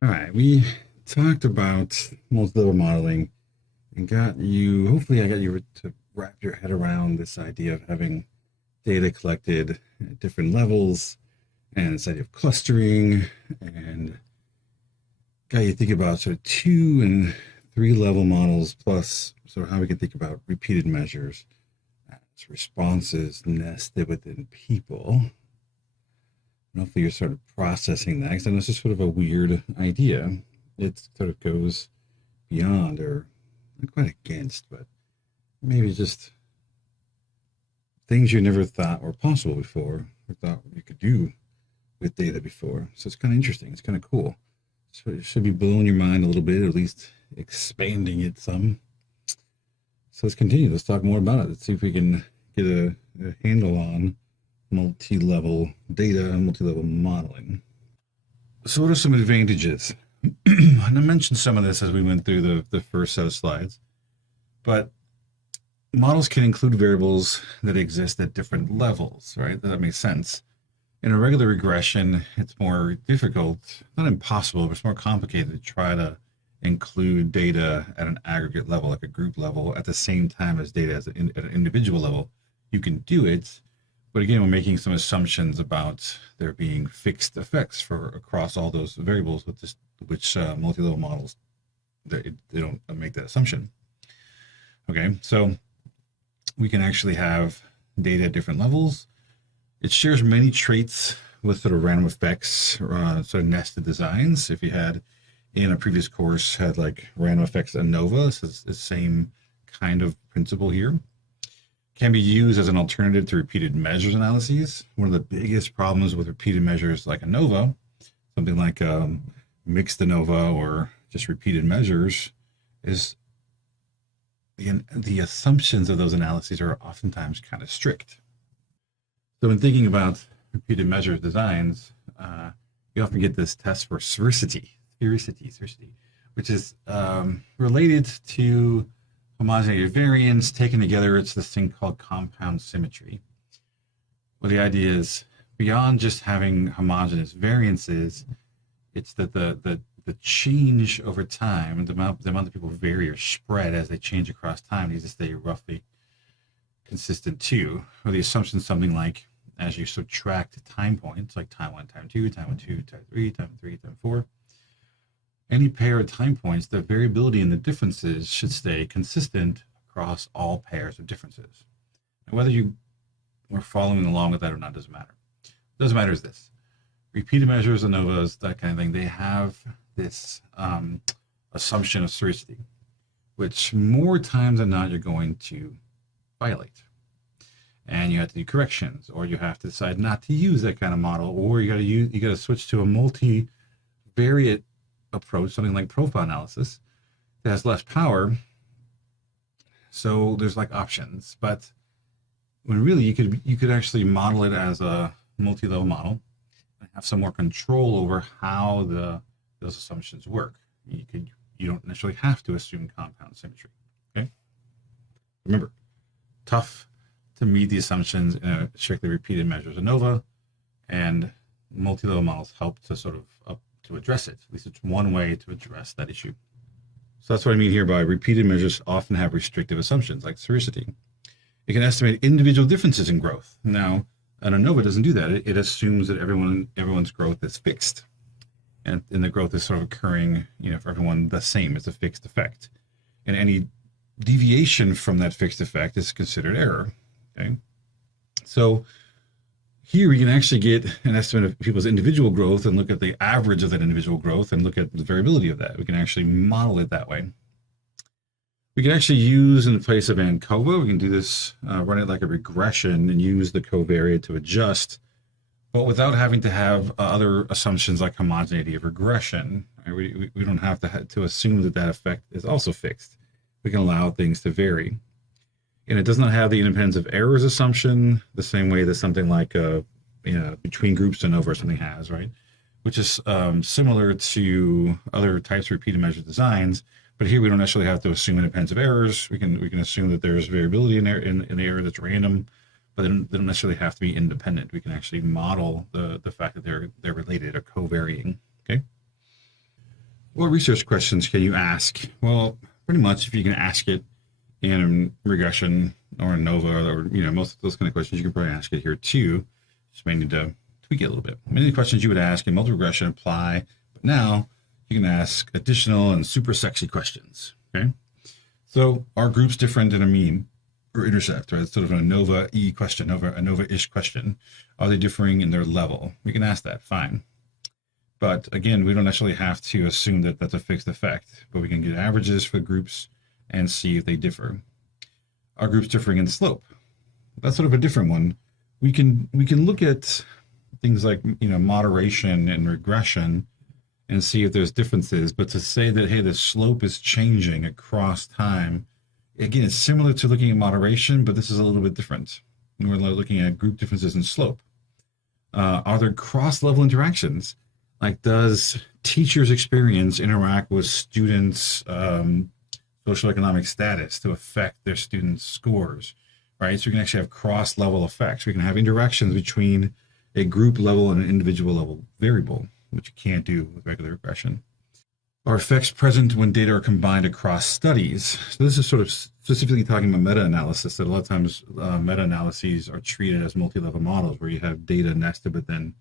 All right, we talked about multi-level modeling and hopefully I got you to wrap your head around this idea of having data collected at different levels and this idea of clustering, and got you think about sort of 2 and 3 level models plus sort of how we can think about repeated measures as responses nested within people. And hopefully you're sort of processing that, because I know this is sort of a weird idea. It sort of goes beyond, or not quite against, but maybe just things you never thought were possible before, or thought you could do with data before. So it's kind of interesting. It's kind of cool. So it should be blowing your mind a little bit, or at least expanding it some. So let's continue. Let's talk more about it. Let's see if we can get a handle on multi-level data and multi-level modeling. So what are some advantages? And I mentioned some of this as we went through the first set of slides, but models can include variables that exist at different levels, right? That makes sense. In a regular regression, it's more difficult, not impossible, but it's more complicated to try to include data at an aggregate level, like a group level, at the same time as data at an individual level. You can do it, but again, we're making some assumptions about there being fixed effects for across all those variables, which multi-level models, they don't make that assumption. Okay, so we can actually have data at different levels. It shares many traits with sort of random effects, sort of nested designs. If you had in a previous course had like random effects ANOVA, this is the same kind of principle here. Can be used as an alternative to repeated measures analyses. One of the biggest problems with repeated measures like ANOVA, something like mixed ANOVA or just repeated measures, is the assumptions of those analyses are oftentimes kind of strict. So when thinking about repeated measures designs, you often get this test for sphericity, which is related to homogeneity variance. Taken together, it's this thing called compound symmetry. Well, the idea is beyond just having homogeneous variances, it's that the change over time, the amount that people vary or spread as they change across time needs to stay roughly consistent too. Or the assumption something like, as you subtract time points, like time 1, time 2, time 1, 2, time 3, time 3, time 4, any pair of time points, the variability in the differences should stay consistent across all pairs of differences. And whether you are following along with that or not doesn't matter. What does matter is this. Repeated measures, ANOVAs, that kind of thing, they have this assumption of sphericity, which more times than not you're going to violate. And you have to do corrections, or you have to decide not to use that kind of model, or you got to switch to a multivariate approach, something like profile analysis, that has less power. So there's like options, but when really you could actually model it as a multi-level model and have some more control over how those assumptions work. You don't necessarily have to assume compound symmetry. Okay, remember, tough to meet the assumptions in a strictly repeated measures ANOVA, and multi-level models help to sort of to address it. At least it's one way to address that issue. So that's what I mean here by repeated measures often have restrictive assumptions like sphericity. It can estimate individual differences in growth. Now, an ANOVA doesn't do that. It assumes that everyone's growth is fixed, and the growth is sort of occurring, for everyone the same. It's a fixed effect, and any deviation from that fixed effect is considered error. Okay, so here we can actually get an estimate of people's individual growth and look at the average of that individual growth and look at the variability of that. We can actually model it that way. We can actually use, in place of ANCOVA, we can do this, run it like a regression and use the covariate to adjust, but without having to have other assumptions like homogeneity of regression. Right? We don't have to assume that effect is also fixed. We can allow things to vary. And it does not have the independence of errors assumption the same way that something like between groups ANOVA or something has, right? Which is similar to other types of repeated measure designs. But here we don't necessarily have to assume independence of errors. We can assume that there's variability in the error that's random, but they don't necessarily have to be independent. We can actually model the fact that they're related or co-varying. Okay. What research questions can you ask? Well, pretty much if you can ask it in regression or ANOVA or, most of those kind of questions, you can probably ask it here too. Just may need to tweak it a little bit. Many of the questions you would ask in multi-regression apply, but now you can ask additional and super sexy questions, okay? So are groups different in a mean or intercept, right? It's sort of an ANOVA-y question, ANOVA-ish question. Are they differing in their level? We can ask that, fine. But again, we don't necessarily have to assume that that's a fixed effect, but we can get averages for groups and see if they differ. Are groups differing in slope? That's sort of a different one. We can look at things like moderation and regression and see if there's differences, but to say that, hey, the slope is changing across time, again, it's similar to looking at moderation, but this is a little bit different. We're looking at group differerences in slope. Are there cross-level interactions? Like, does teachers' experience interact with students' socioeconomic status to affect their students' scores, right? So we can actually have cross-level effects. We can have interactions between a group level and an individual level variable, which you can't do with regular regression. Are effects present when data are combined across studies? So this is sort of specifically talking about meta-analysis, that a lot of times meta-analyses are treated as multi-level models where you have data nested within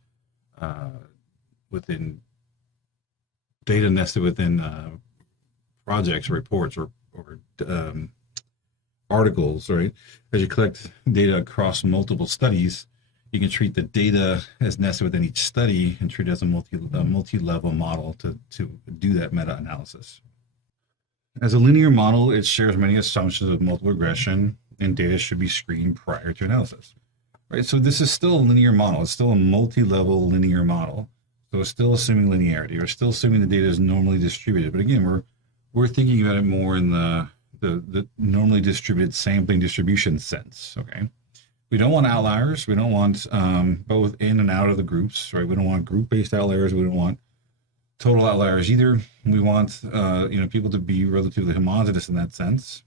projects, reports, or articles, right? As you collect data across multiple studies, you can treat the data as nested within each study and treat it as a multi-level model to do that meta-analysis. As a linear model, it shares many assumptions of multiple regression, and data should be screened prior to analysis, right? So this is still a linear model. It's still a multi-level linear model. So we're still assuming linearity. We're still assuming the data is normally distributed. But again, we're thinking about it more in the normally distributed sampling distribution sense, okay? We don't want outliers. We don't want both in and out of the groups, right? We don't want group-based outliers. We don't want total outliers either. We want people to be relatively homogeneous in that sense.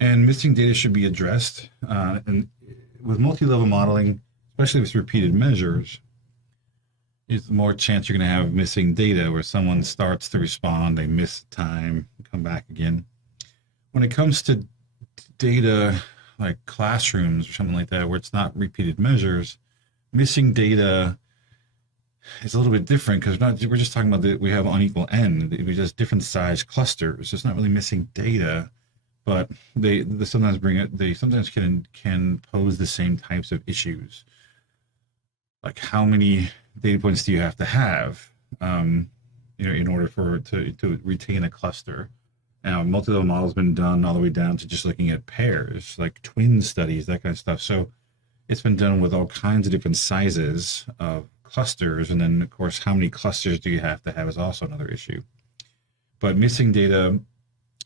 And missing data should be addressed. And with multi-level modeling, especially with repeated measures, it's more chance you're going to have missing data where someone starts to respond, they miss time, come back again. When it comes to data like classrooms or something like that, where it's not repeated measures, missing data is a little bit different because we're just talking about that we have unequal n. We just different size clusters. It's not really missing data, but they sometimes can pose the same types of issues. Like, how many data points do you have to have, in order to retain a cluster? Now, multi-level model has been done all the way down to just looking at pairs, like twin studies, that kind of stuff. So it's been done with all kinds of different sizes of clusters. And then, of course, how many clusters do you have to have is also another issue. But missing data,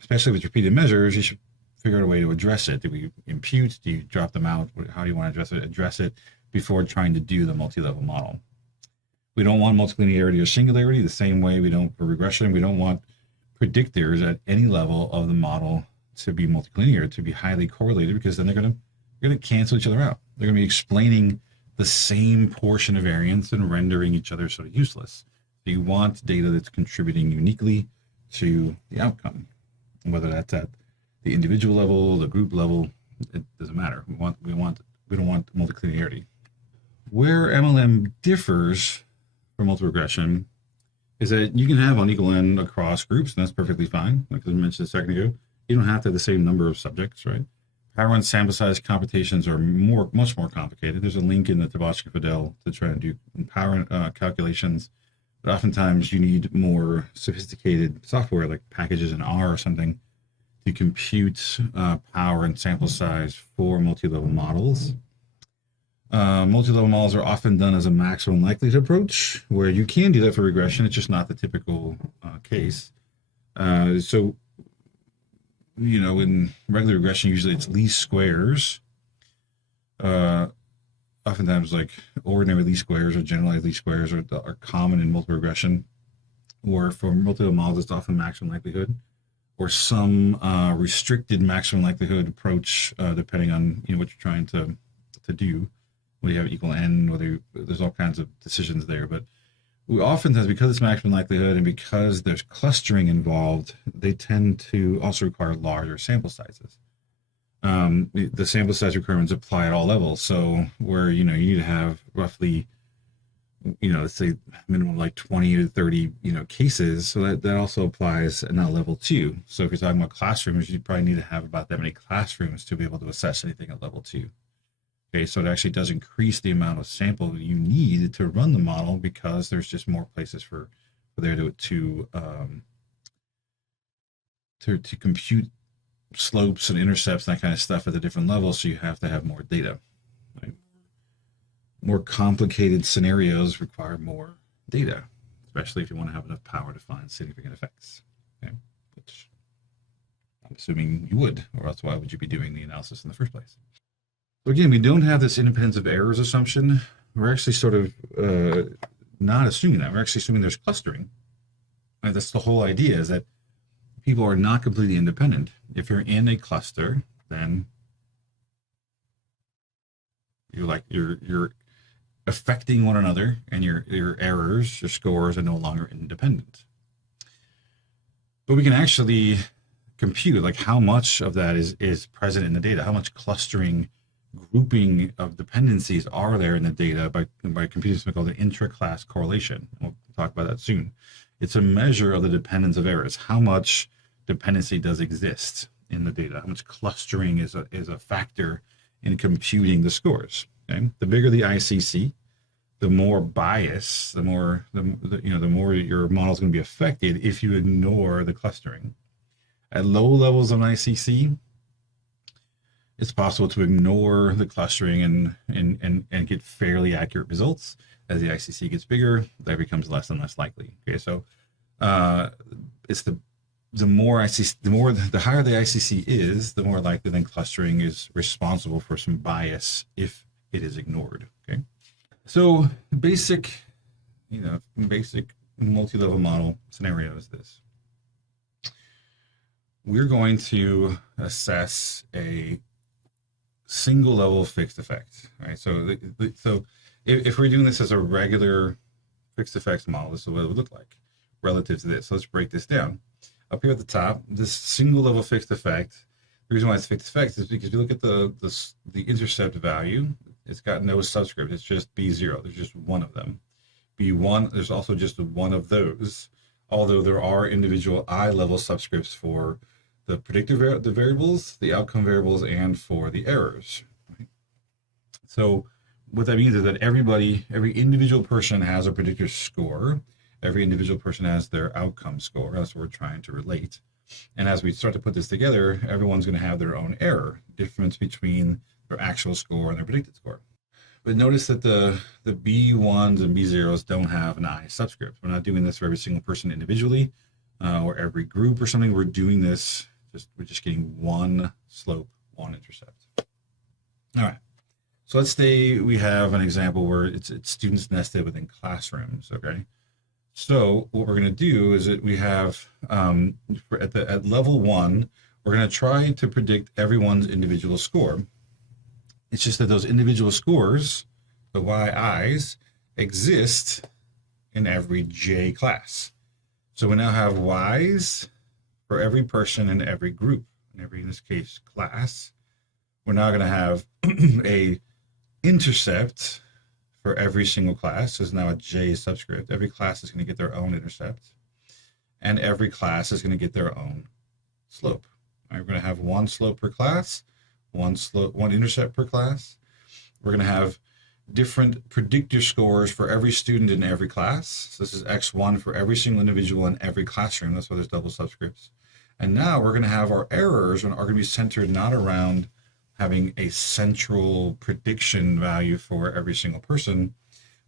especially with repeated measures, you should figure out a way to address it. Do we impute? Do you drop them out? How do you want to address it? Address it before trying to do the multi-level model. We don't want multilinearity or singularity the same way we don't for regression. We don't want predictors at any level of the model to be multilinear, to be highly correlated, because then they're going to cancel each other out. They're going to be explaining the same portion of variance and rendering each other sort of useless. So you want data that's contributing uniquely to the outcome, and whether that's at the individual level, the group level, it doesn't matter. We don't want multilinearity. Where MLM differs from multi-regression is that you can have unequal n across groups, and that's perfectly fine. Like I mentioned a second ago, you don't have to have the same number of subjects, right? Power and sample size computations are much more complicated. There's a link in the Tabashka Fidel to try to do power calculations, but oftentimes you need more sophisticated software like packages in R or something to compute power and sample size for multi-level models. Multi-level models are often done as a maximum likelihood approach, where you can do that for regression. It's just not the typical case. So, in regular regression, usually it's least squares. Oftentimes, like ordinary least squares or generalized least squares are common in multiple regression. Or for multi-level models, it's often maximum likelihood, or some restricted maximum likelihood approach, depending on what you're trying to do. Whether you have equal n, there's all kinds of decisions there. But we oftentimes, because it's maximum likelihood and because there's clustering involved, they tend to also require larger sample sizes. The sample size requirements apply at all levels. So where, you need to have roughly, let's say minimum like 20 to 30, cases. So that also applies at now level 2. So if you're talking about classrooms, you probably need to have about that many classrooms to be able to assess anything at level 2. Okay, so it actually does increase the amount of sample you need to run the model because there's just more places for there to compute slopes and intercepts and that kind of stuff at the different levels. So you have to have more data. Right? More complicated scenarios require more data, especially if you want to have enough power to find significant effects. Okay, which I'm assuming you would, or else why would you be doing the analysis in the first place? So again, we don't have this independence of errors assumption. We're actually sort of not assuming that. We're actually assuming there's clustering. Right? That's the whole idea, is that people are not completely independent. If you're in a cluster, then you're affecting one another, and your errors, your scores are no longer independent. But we can actually compute like how much of that is present in the data, how much clustering grouping of dependencies are there in the data by computing something called the intra-class correlation. We'll talk about that soon. It's a measure of the dependence of errors. How much dependency does exist in the data? How much clustering is a factor in computing the scores? Okay? The bigger the ICC, the more bias, the more your model is going to be affected if you ignore the clustering. At low levels of ICC, it's possible to ignore the clustering and get fairly accurate results. As the ICC gets bigger, that becomes less and less likely. Okay, so it's the higher the ICC is, the more likely then clustering is responsible for some bias if it is ignored. Okay, so basic multi-level model scenario is this. We're going to assess a single level fixed effect, right? So if we're doing this as a regular fixed effects model, this is what it would look like relative to this. So let's break this down. Up here at the top, this single level fixed effect, the reason why it's fixed effect is because if you look at the intercept value, it's got no subscript. It's just B0. There's just one of them. B1, there's also just one of those, although there are individual I level subscripts for the predictor the variables, the outcome variables, and for the errors. Right? So what that means is that every individual person has a predictor score. Every individual person has their outcome score. That's what we're trying to relate. And as we start to put this together, everyone's going to have their own error, difference between their actual score and their predicted score. But notice that the B1s and B0s don't have an I subscript. We're not doing this for every single person individually or every group or something. We're doing this, we're just getting one slope, one intercept. All right. So let's say we have an example where it's students nested within classrooms, okay? So what we're going to do is that we have, at level 1, we're going to try to predict everyone's individual score. It's just that those individual scores, the yi's, exist in every j class. So we now have y's for every person in every group, in this case, class. We're now going to have a intercept for every single class. There's now a j subscript. Every class is going to get their own intercept, and every class is going to get their own slope. All right, we're going to have one slope per class, one intercept per class. We're going to have different predictor scores for every student in every class. So this is x1 for every single individual in every classroom. That's why there's double subscripts. And now we're going to have our errors are going to be centered not around having a central prediction value for every single person,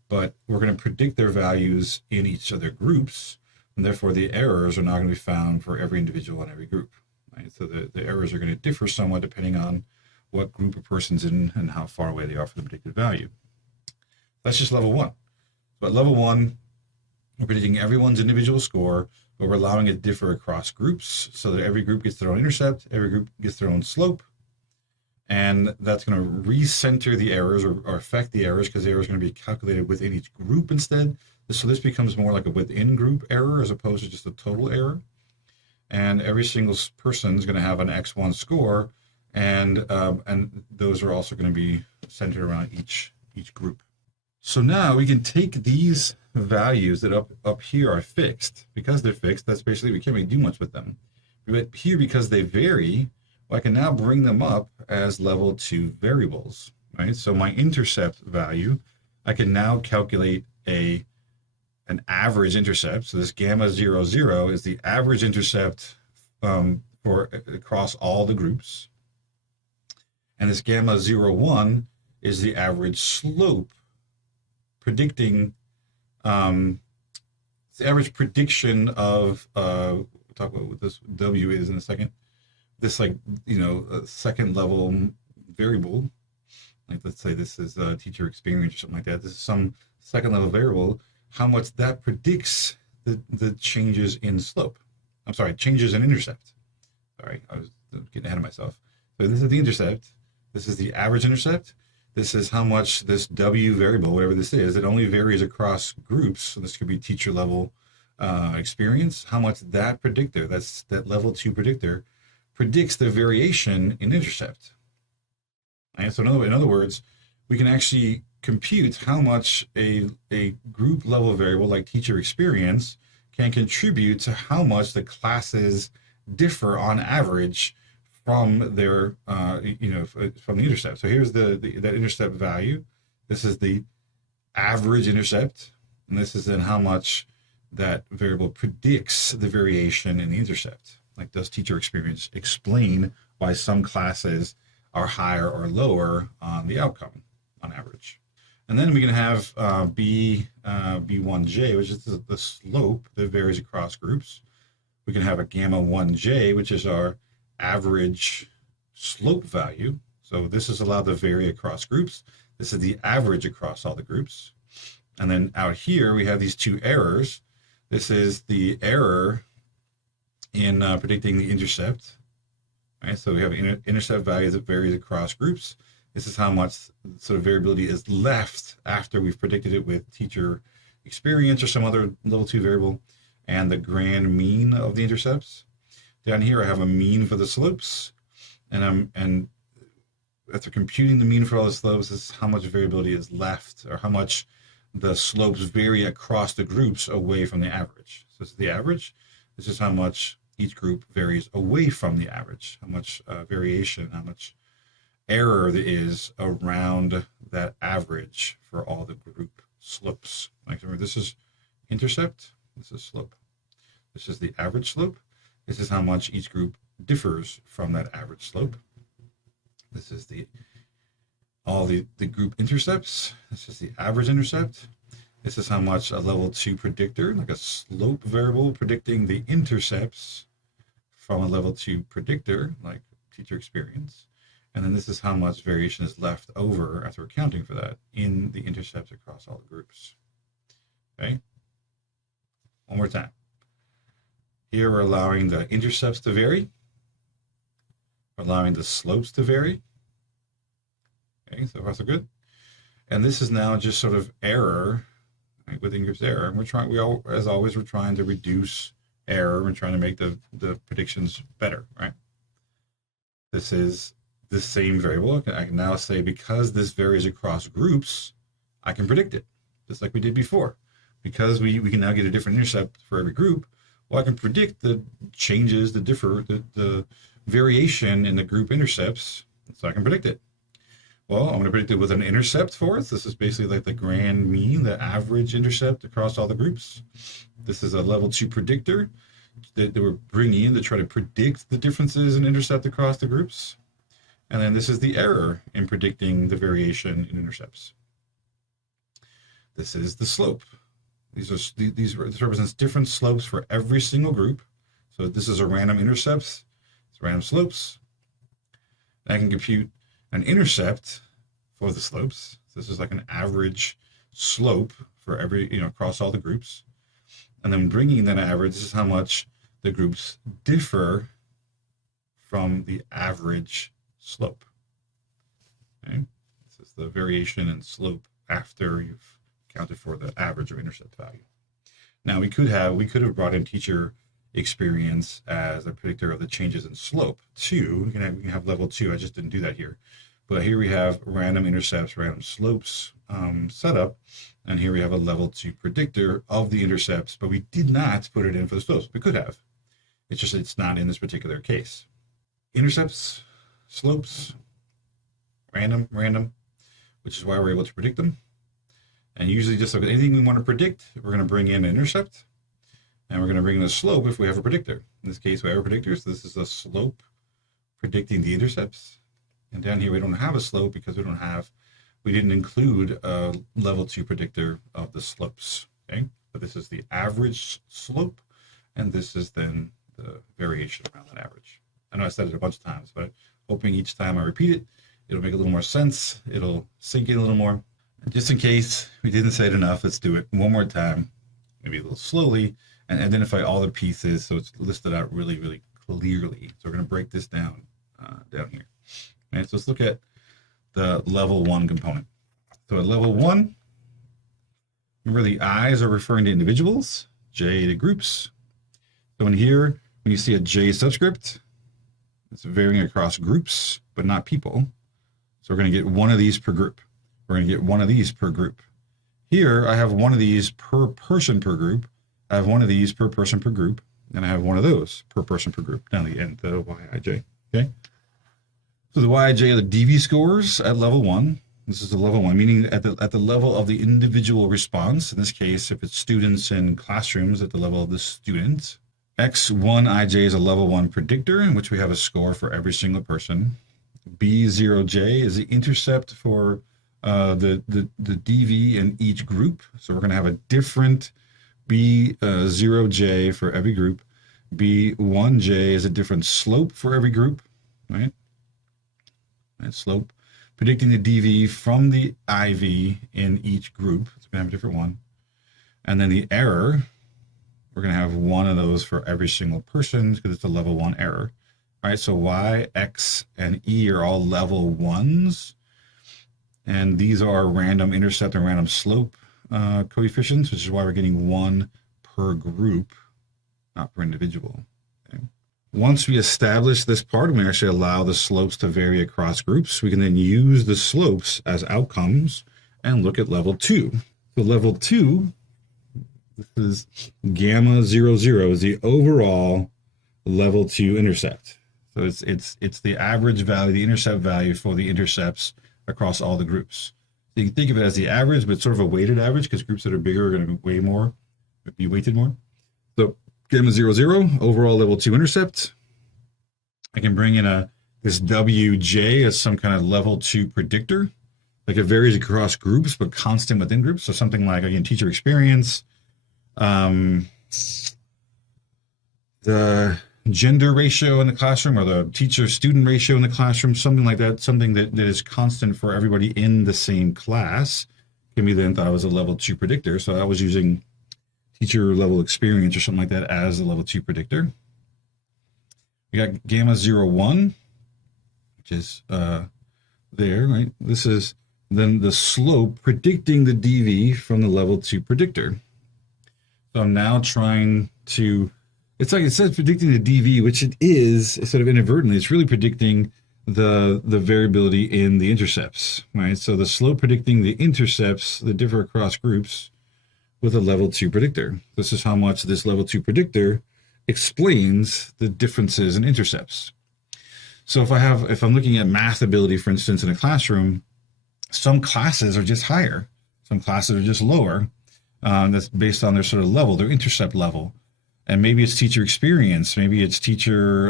but we're going to predict their values in each of their groups, and therefore the errors are not going to be found for every individual in every group. Right? So the errors are going to differ somewhat depending on what group a person's in and how far away they are from the predicted value. That's just level 1. So at level 1, we're predicting everyone's individual score, but we're allowing it to differ across groups so that every group gets their own intercept, every group gets their own slope, and that's going to recenter the errors or affect the errors because the errors are going to be calculated within each group instead. So this becomes more like a within group error as opposed to just a total error. And every single person is going to have an X1 score, and those are also going to be centered around each group. So now we can take these values that up here are fixed. Because they're fixed, that's basically, we can't really do much with them. But here, because they vary, well, I can now bring them up as level 2 variables, right? So my intercept value, I can now calculate an average intercept. So this gamma 0, 0 is the average intercept for across all the groups. And this gamma 0, 1 is the average slope predicting the average prediction of we'll talk about what this W is in a second. This, like, a second level variable, like let's say this is teacher experience or something like that. This is some second level variable, how much that predicts the changes in slope. I'm sorry, changes in intercept. Sorry, I was getting ahead of myself. So this is the intercept. This is the average intercept. This is how much this W variable, whatever this is, it only varies across groups. So this could be teacher level experience. How much that predictor, that's that level 2 predictor, predicts the variation in intercept. And so in other words, we can actually compute how much a group level variable like teacher experience can contribute to how much the classes differ on average from their from the intercept. So here's that intercept value. This is the average intercept, and this is then how much that variable predicts the variation in the intercept. Like, does teacher experience explain why some classes are higher or lower on the outcome on average? And then we can have B1J, which is the slope that varies across groups. We can have a gamma 1J, which is our average slope value. So this is allowed to vary across groups. This is the average across all the groups. And then out here, we have these two errors. This is the error in predicting the intercept. Right? So we have intercept values that varies across groups. This is how much sort of variability is left after we've predicted it with teacher experience or some other level 2 variable, and the grand mean of the intercepts. Down here, I have a mean for the slopes, and after computing the mean for all the slopes, this is how much variability is left, or how much the slopes vary across the groups away from the average. So this is the average. This is how much each group varies away from the average, how much variation, how much error there is around that average for all the group slopes. Like, remember, this is intercept, this is slope. This is the average slope. This is how much each group differs from that average slope. This is all the group intercepts. This is the average intercept. This is how much a level 2 predictor, like a slope variable predicting the intercepts from a level 2 predictor, like teacher experience. And then this is how much variation is left over after accounting for that in the intercepts across all the groups. Okay? One more time. Here we're allowing the intercepts to vary. We're allowing the slopes to vary. Okay, so far so good. And this is now just sort of error, right, within groups error. And as always, we're trying to reduce error. We're trying to make the predictions better, right? This is the same variable. I can now say, because this varies across groups, I can predict it, just like we did before. Because we can now get a different intercept for every group, well, I can predict the changes, the variation in the group intercepts, so I can predict it. Well, I'm going to predict it with an intercept for us. This is basically like the grand mean, the average intercept across all the groups. This is a level 2 predictor that we're bringing in to try to predict the differences in intercept across the groups. And then this is the error in predicting the variation in intercepts. This is the slope. This represents different slopes for every single group. So this is a random intercepts, it's random slopes. I can compute an intercept for the slopes. This is like an average slope for every, across all the groups. And then bringing that average, this is how much the groups differ from the average slope. Okay? This is the variation in slope after you've accounted for the average or intercept value. Now we could have brought in teacher experience as a predictor of the changes in slope. We can have level 2. I just didn't do that here. But here we have random intercepts, random slopes set up. And here we have a level 2 predictor of the intercepts, but we did not put it in for the slopes. We could have. It's just it's not in this particular case. Intercepts, slopes, random, which is why we're able to predict them. And usually just look at anything we want to predict, we're going to bring in an intercept, and we're going to bring in a slope if we have a predictor. In this case, we have a predictor, so this is a slope predicting the intercepts. And down here, we don't have a slope because we didn't include a level 2 predictor of the slopes, okay? But this is the average slope, and this is then the variation around that average. I know I said it a bunch of times, but hoping each time I repeat it, it'll make a little more sense. It'll sink in a little more. And just in case we didn't say it enough, let's do it one more time, maybe a little slowly, and identify all the pieces so it's listed out really, really clearly. So we're going to break this down down here. Okay, so let's look at the level 1 component. So at level 1, remember the I's are referring to individuals, J to groups. So in here, when you see a J subscript, it's varying across groups, but not people. So we're going to get one of these per group. We're going to get one of these per group. Here, I have one of these per person per group. I have one of these per person per group. And I have one of those per person per group down the end, the Yij. Okay? So the Yij are the DV scores at level 1. This is the level 1, meaning at the level of the individual response. In this case, if it's students in classrooms, at the level of the student. X1ij is a level 1 predictor in which we have a score for every single person. B0j is the intercept for the DV in each group. So we're going to have a different B0j for every group. B1j is a different slope for every group, right? And slope predicting the DV from the IV in each group. It's going to have a different one. And then the error, we're going to have one of those for every single person because it's a level 1 error. All right, so Y, X, and E are all level 1s. And these are random intercept and random slope coefficients, which is why we're getting 1 per group, not per individual. Okay. Once we establish this part, we actually allow the slopes to vary across groups. We can then use the slopes as outcomes and look at level 2. So level 2, this is gamma 0, 0 is the overall level 2 intercept. So it's the average value, the intercept value for the intercepts across all the groups. So you can think of it as the average, but sort of a weighted average because groups that are bigger are going to be weighted more. So gamma 0, 0, overall level 2 intercept. I can bring in this WJ as some kind of level 2 predictor. Like it varies across groups, but constant within groups. So something like, again, teacher experience, the gender ratio in the classroom or the teacher-student ratio in the classroom, something like that, something that is constant for everybody in the same class can be then thought of as a level 2 predictor. So I was using teacher level experience or something like that as a level 2 predictor. We got gamma 0, 1, which is there, right? This is then the slope predicting the DV from the level 2 predictor. So I'm now trying to, it's like it says predicting the DV, which it is, sort of inadvertently, it's really predicting the variability in the intercepts, right? So the slope predicting the intercepts that differ across groups with a level 2 predictor. This is how much this level 2 predictor explains the differences in intercepts. So if I'm looking at math ability, for instance, in a classroom, some classes are just higher, some classes are just lower. That's based on their sort of level, their intercept level. And maybe it's teacher experience, maybe it's teacher,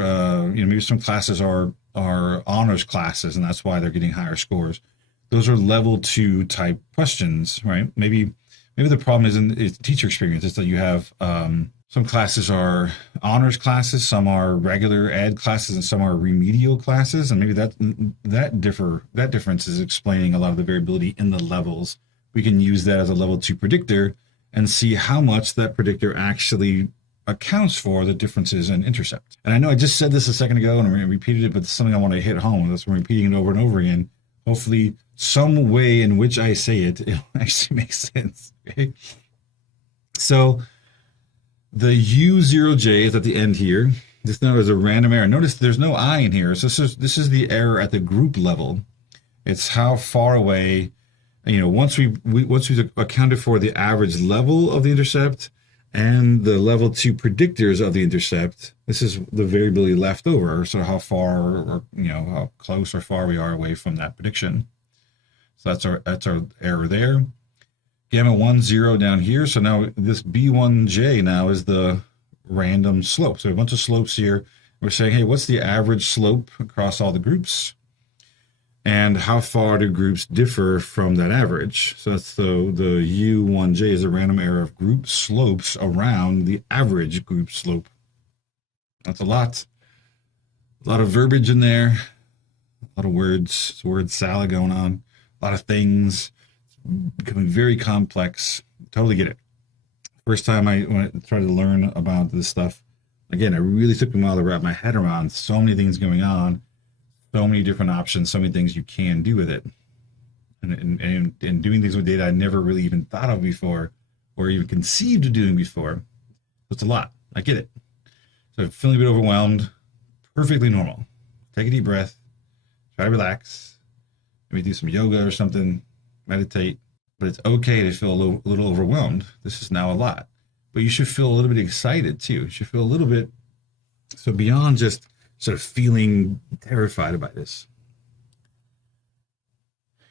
maybe some classes are honors classes, and that's why they're getting higher scores. Those are level 2 type questions, right? Maybe the problem is teacher experience. It's that you have some classes are honors classes, some are regular ed classes, and some are remedial classes. And maybe that difference is explaining a lot of the variability in the levels. We can use that as a level 2 predictor and see how much that predictor actually accounts for the differences in intercept. And I know I just said this a second ago and I repeated it, but it's something I want to hit home. That's why I'm repeating it over and over again. Hopefully some way in which I say it, it'll actually make sense. Okay? So the U0J is at the end here. This now is a random error. Notice there's no I in here. So this is the error at the group level. It's how far away, once we've accounted for the average level of the intercept and the level 2 predictors of the intercept, this is the variability left over. So how far, or how close or far we are away from that prediction. So that's our error there. Gamma 1, 0 down here. So now this B1J now is the random slope. So a bunch of slopes here. We're saying, hey, what's the average slope across all the groups? And how far do groups differ from that average? So that's the U1J is a random error of group slopes around the average group slope. That's a lot. A lot of verbiage in there. A lot of words. It's word salad going on. A lot of things. Becoming very complex. Totally get it. First time when I tried to learn about this stuff, again, it really took me a while to wrap my head around. So many things going on, so many different options, so many things you can do with it, and doing things with data I never really even thought of before, or even conceived of doing before. So it's a lot. I get it. So feeling a bit overwhelmed, perfectly normal. Take a deep breath, try to relax, maybe do some yoga or something. Meditate, but it's okay to feel a little overwhelmed. This is now a lot, but you should feel a little bit excited too. You should feel a little bit, so beyond just sort of feeling terrified about this.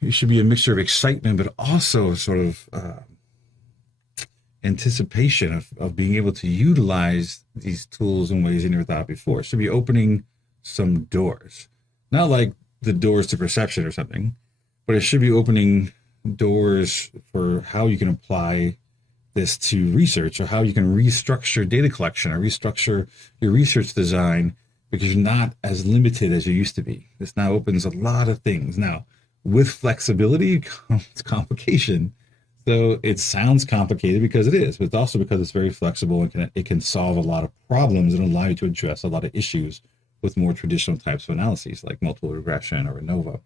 It should be a mixture of excitement, but also sort of anticipation of being able to utilize these tools in ways you never thought before. It should be opening some doors, not like the doors to perception or something, but it should be opening doors for how you can apply this to research, or how you can restructure data collection or restructure your research design, because you're not as limited as you used to be. This now opens a lot of things. Now, with flexibility comes complication. So it sounds complicated because it is, but it's also because it's very flexible and it can solve a lot of problems and allow you to address a lot of issues with more traditional types of analyses like multiple regression or ANOVA.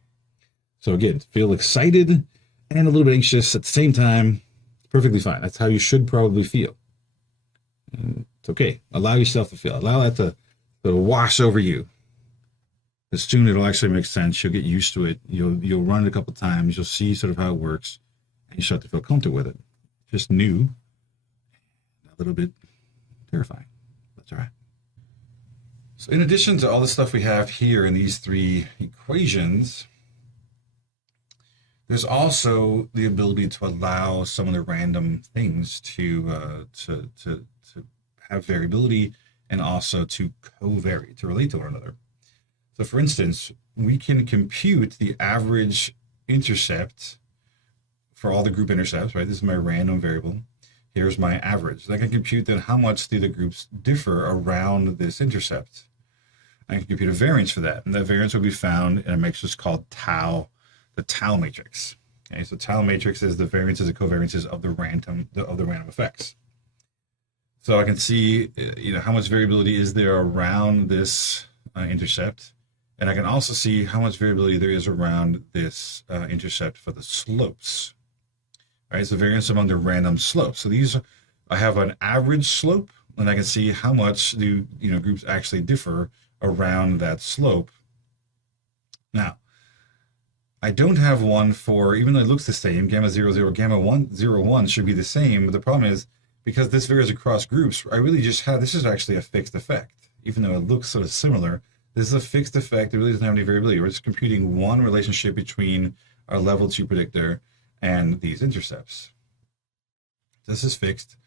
So again, feel excited and a little bit anxious at the same time. Perfectly fine. That's how you should probably feel. And it's okay. Allow yourself to feel. Allow that to wash over you. Because soon it'll actually make sense. You'll get used to it. You'll run it a couple times. You'll see sort of how it works, and you start to feel comfortable with it. Just new, a little bit terrifying. That's all right. So in addition to all the stuff we have here in these three equations, there's also the ability to allow some of the random things to have variability, and also to covary, to relate to one another. So for instance, we can compute the average intercept for all the group intercepts, right? This is my random variable. Here's my average. So I can compute then how much do the groups differ around this intercept. I can compute a variance for that, and that variance will be found in a matrix called tau, the tau matrix. Okay, so tau matrix is the variances and covariances of the random effects. So I can see, how much variability is there around this intercept, and I can also see how much variability there is around this intercept for the slopes. All right, so variance among the random slopes. So these, I have an average slope, and I can see how much do groups actually differ around that slope. Now, I don't have one for, even though it looks the same, gamma 0, 0, gamma 1, 0, 1 should be the same, but the problem is, because this varies across groups, I really just have, this is actually a fixed effect. Even though it looks sort of similar, this is a fixed effect. It really doesn't have any variability. We're just computing one relationship between our level 2 predictor and these intercepts. This is fixed.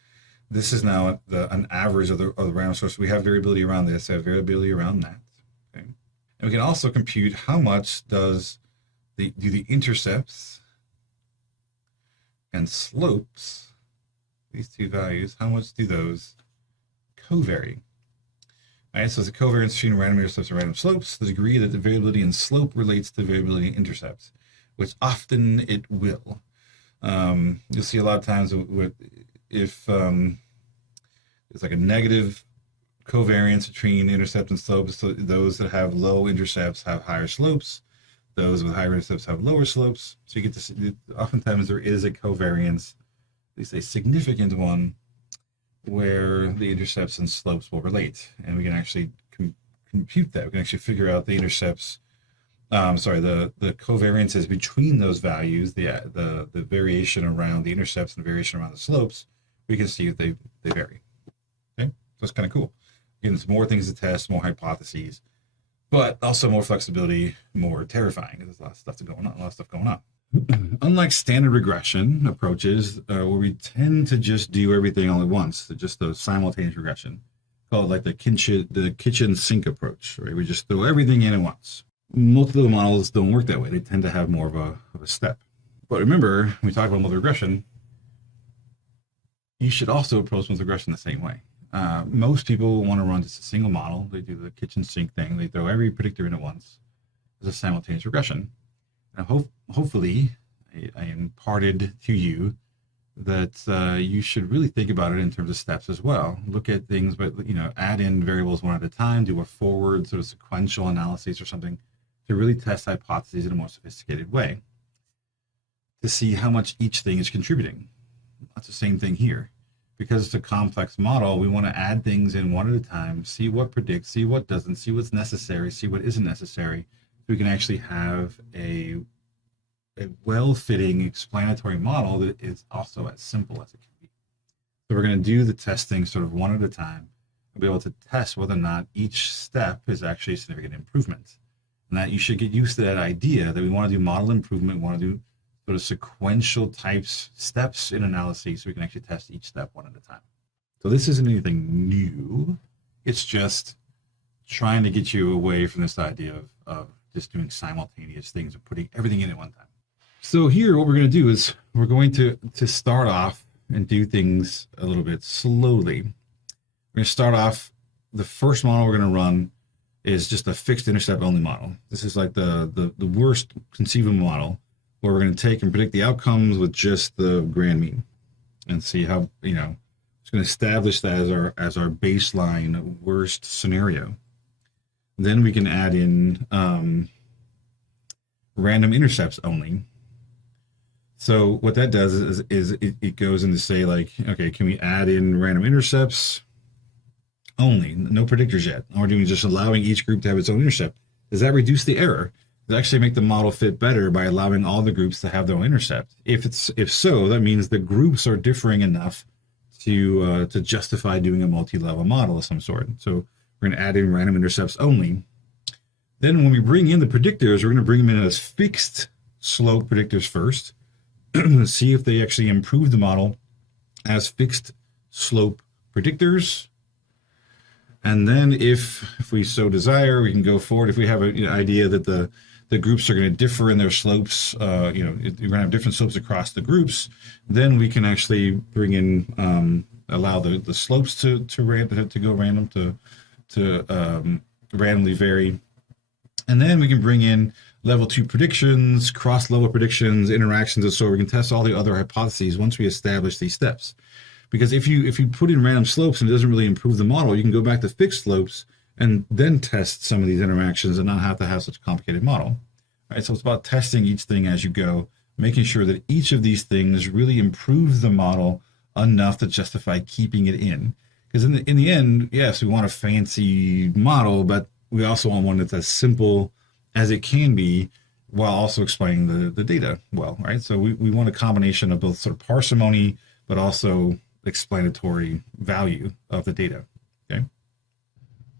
This is now an average of the random source. We have variability around this, we have variability around that. Okay? And we can also compute how much do the intercepts and slopes, these two values, how much do those covary? All right, so it's a covariance between random intercepts and random slopes, the degree that the variability in slope relates to variability in intercepts, which often it will. You'll see a lot of times if there's like a negative covariance between intercept and slopes, so those that have low intercepts have higher slopes. Those with higher intercepts have lower slopes. So you get to see, oftentimes there is a covariance, at least a significant one, where the intercepts and slopes will relate. And we can actually compute that. We can actually figure out the intercepts, the covariances between those values, the variation around the intercepts and the variation around the slopes. We can see if they vary. Okay, so it's kind of cool. Again, it's more things to test, more hypotheses, but also more flexibility, more terrifying. There's a lot of stuff going on. Unlike standard regression approaches, where we tend to just do everything all at once, just a simultaneous regression, called like the kitchen sink approach, right? We just throw everything in at once. Multilevel models don't work that way. They tend to have more of a step. But remember, when we talk about multiple regression, you should also approach multiple regression the same way. Most people want to run just a single model. They do the kitchen sink thing. They throw every predictor in at once as a simultaneous regression. And hopefully, I imparted to you that you should really think about it in terms of steps as well. Look at things, but add in variables one at a time. Do a forward sort of sequential analysis or something to really test hypotheses in a more sophisticated way to see how much each thing is contributing. That's the same thing here. Because it's a complex model, we want to add things in one at a time, see what predicts, see what doesn't, see what's necessary, see what isn't necessary. So we can actually have a well-fitting explanatory model that is also as simple as it can be. So we're going to do the testing sort of one at a time and be able to test whether or not each step is actually a significant improvement. And that you should get used to that idea that we want to do model improvement, we want to do sort of sequential types steps in analysis so we can actually test each step one at a time. So this isn't anything new. It's just trying to get you away from this idea of just doing simultaneous things and putting everything in at one time. So here, what we're going to do is we're going to start off and do things a little bit slowly. We're going to start off, the first model we're going to run is just a fixed intercept only model. This is like the worst conceivable model, where we're going to take and predict the outcomes with just the grand mean and see how, it's going to establish that as our baseline worst scenario. Then we can add in random intercepts only. So what that does is it goes into say like, okay, can we add in random intercepts only? No predictors yet. All we're doing is just allowing each group to have its own intercept. Does that reduce the error? Does it actually make the model fit better by allowing all the groups to have their own intercept? If so, that means the groups are differing enough to justify doing a multi-level model of some sort. So we're going to add in random intercepts only. Then when we bring in the predictors, we're going to bring them in as fixed slope predictors first. See if they actually improve the model as fixed slope predictors. And then if we so desire, we can go forward. If we have an idea that the groups are going to differ in their slopes, you're going to have different slopes across the groups, then we can actually bring in, allow the slopes to go random, to randomly vary. And then we can bring in level 2 predictions, cross-level predictions, interactions, and so we can test all the other hypotheses once we establish these steps. Because if you put in random slopes and it doesn't really improve the model, you can go back to fixed slopes and then test some of these interactions and not have to have such a complicated model. All right, so it's about testing each thing as you go, making sure that each of these things really improves the model enough to justify keeping it in. Because in the end, yes, we want a fancy model, but we also want one that's as simple as it can be while also explaining the data well, right? So we want a combination of both sort of parsimony, but also explanatory value of the data, okay?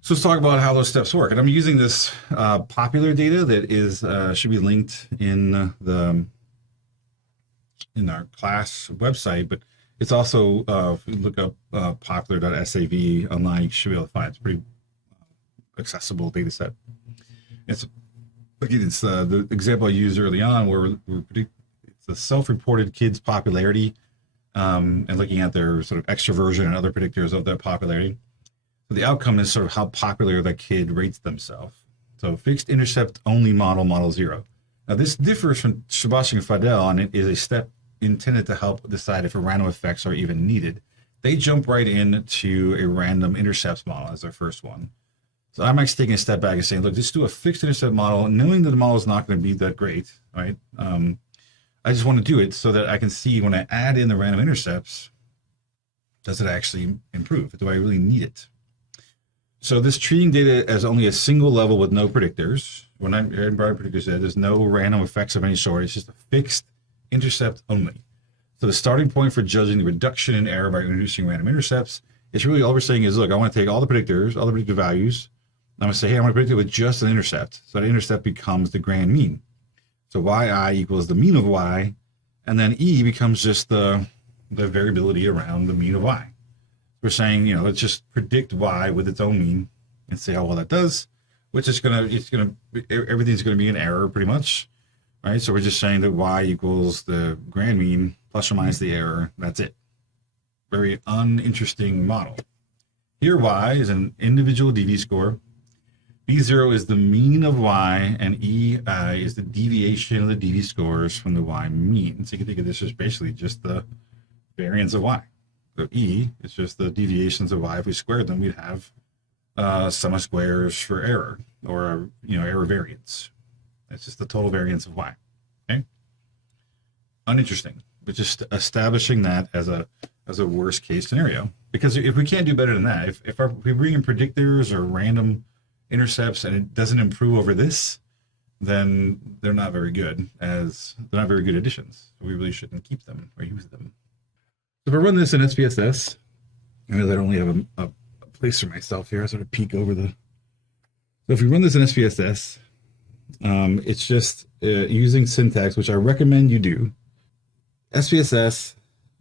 So let's talk about how those steps work. And I'm using this popular data that is should be linked in our class website, but it's also, if you look up popular.sav online, you should be able to find it. It's a pretty accessible data set. It's the example I used early on where it's a self-reported kids' popularity and looking at their sort of extroversion and other predictors of their popularity. So the outcome is sort of how popular the kid rates themselves. So fixed intercept only model 0. Now this differs from Sebastian and Fidel, and it is a step intended to help decide if random effects are even needed. They jump right into a random intercepts model as their first one. So I'm actually taking a step back and saying, look, just do a fixed intercept model, knowing that the model is not going to be that great, right? I just want to do it so that I can see when I add in the random intercepts, does it actually improve? Do I really need it? So this treating data as only a single level with no predictors, when I'm in Brian Predictor said there's no random effects of any sort, it's just a fixed intercept only. So the starting point for judging the reduction in error by introducing random intercepts, it's really all we're saying is, look, I want to take all the predictors, all the predictive values, I'm going to say, hey, I'm going to predict it with just an intercept. So that intercept becomes the grand mean. So yi equals the mean of y, and then e becomes just the variability around the mean of y. We're saying, let's just predict y with its own mean and see how well that does, which is everything's going to be an error pretty much, right? So we're just saying that y equals the grand mean plus or minus the error. That's it. Very uninteresting model. Here, y is an individual DV score. B0 is the mean of y, and EI is the deviation of the DV scores from the y mean. So you can think of this as basically just the variance of y. So E is just the deviations of y. If we squared them, we'd have sum of squares for error, or error variance. That's just the total variance of y. Okay, uninteresting, but just establishing that as a worst case scenario. Because if we can't do better than that, if we bring in predictors or random intercepts and it doesn't improve over this, then they're not very good additions. So we really shouldn't keep them or use them. So if I run this in SPSS, I realize I only have a place for myself here. I sort of peek over the. So if we run this in SPSS, it's just using syntax, which I recommend you do. SPSS,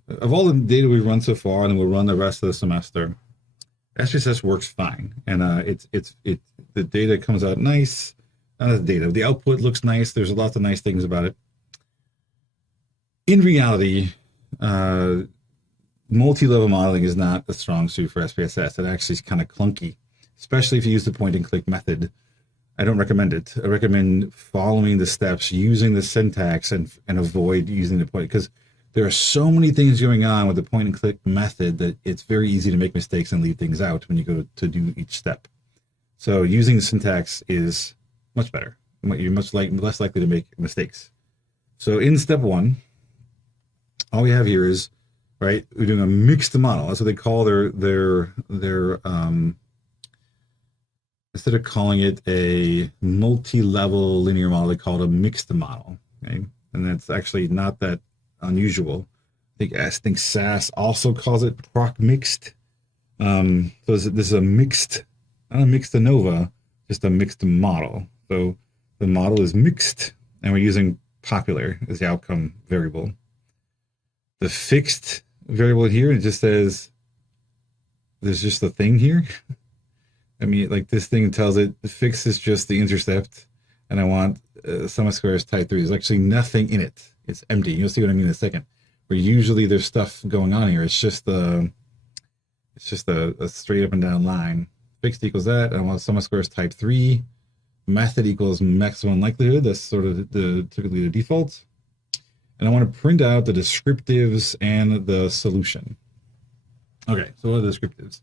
of all the data we've run so far, and then we'll run the rest of the semester, SPSS works fine, and the data comes out nice. Not the data, the output looks nice. There's lots of nice things about it. In reality, multi-level modeling is not a strong suit for SPSS. It actually is kind of clunky, especially if you use the point-and-click method. I don't recommend it. I recommend following the steps, using the syntax, and avoid using the point, because there are so many things going on with the point-and-click method that it's very easy to make mistakes and leave things out when you go to do each step. So using the syntax is much better. You're less likely to make mistakes. So in step one, all we have here is, right, we're doing a mixed model. That's what they call their instead of calling it a multi-level linear model, they call it a mixed model. Okay, and that's actually not that unusual. I think SAS also calls it proc mixed. So this is a mixed, not a mixed ANOVA, just a mixed model. So the model is mixed, and we're using popular as the outcome variable. The fixed variable here, it just says there's just a thing here. I mean, like this thing tells it the fixed is just the intercept, and I want sum of squares type 3. There's actually nothing in it. It's empty. You'll see what I mean in a second. Where usually there's stuff going on here. It's just a straight up and down line. Fixed equals that. I want sum of squares type 3. Method equals maximum likelihood. That's sort of typically the default. And I want to print out the descriptives and the solution. Okay, so what are the descriptives?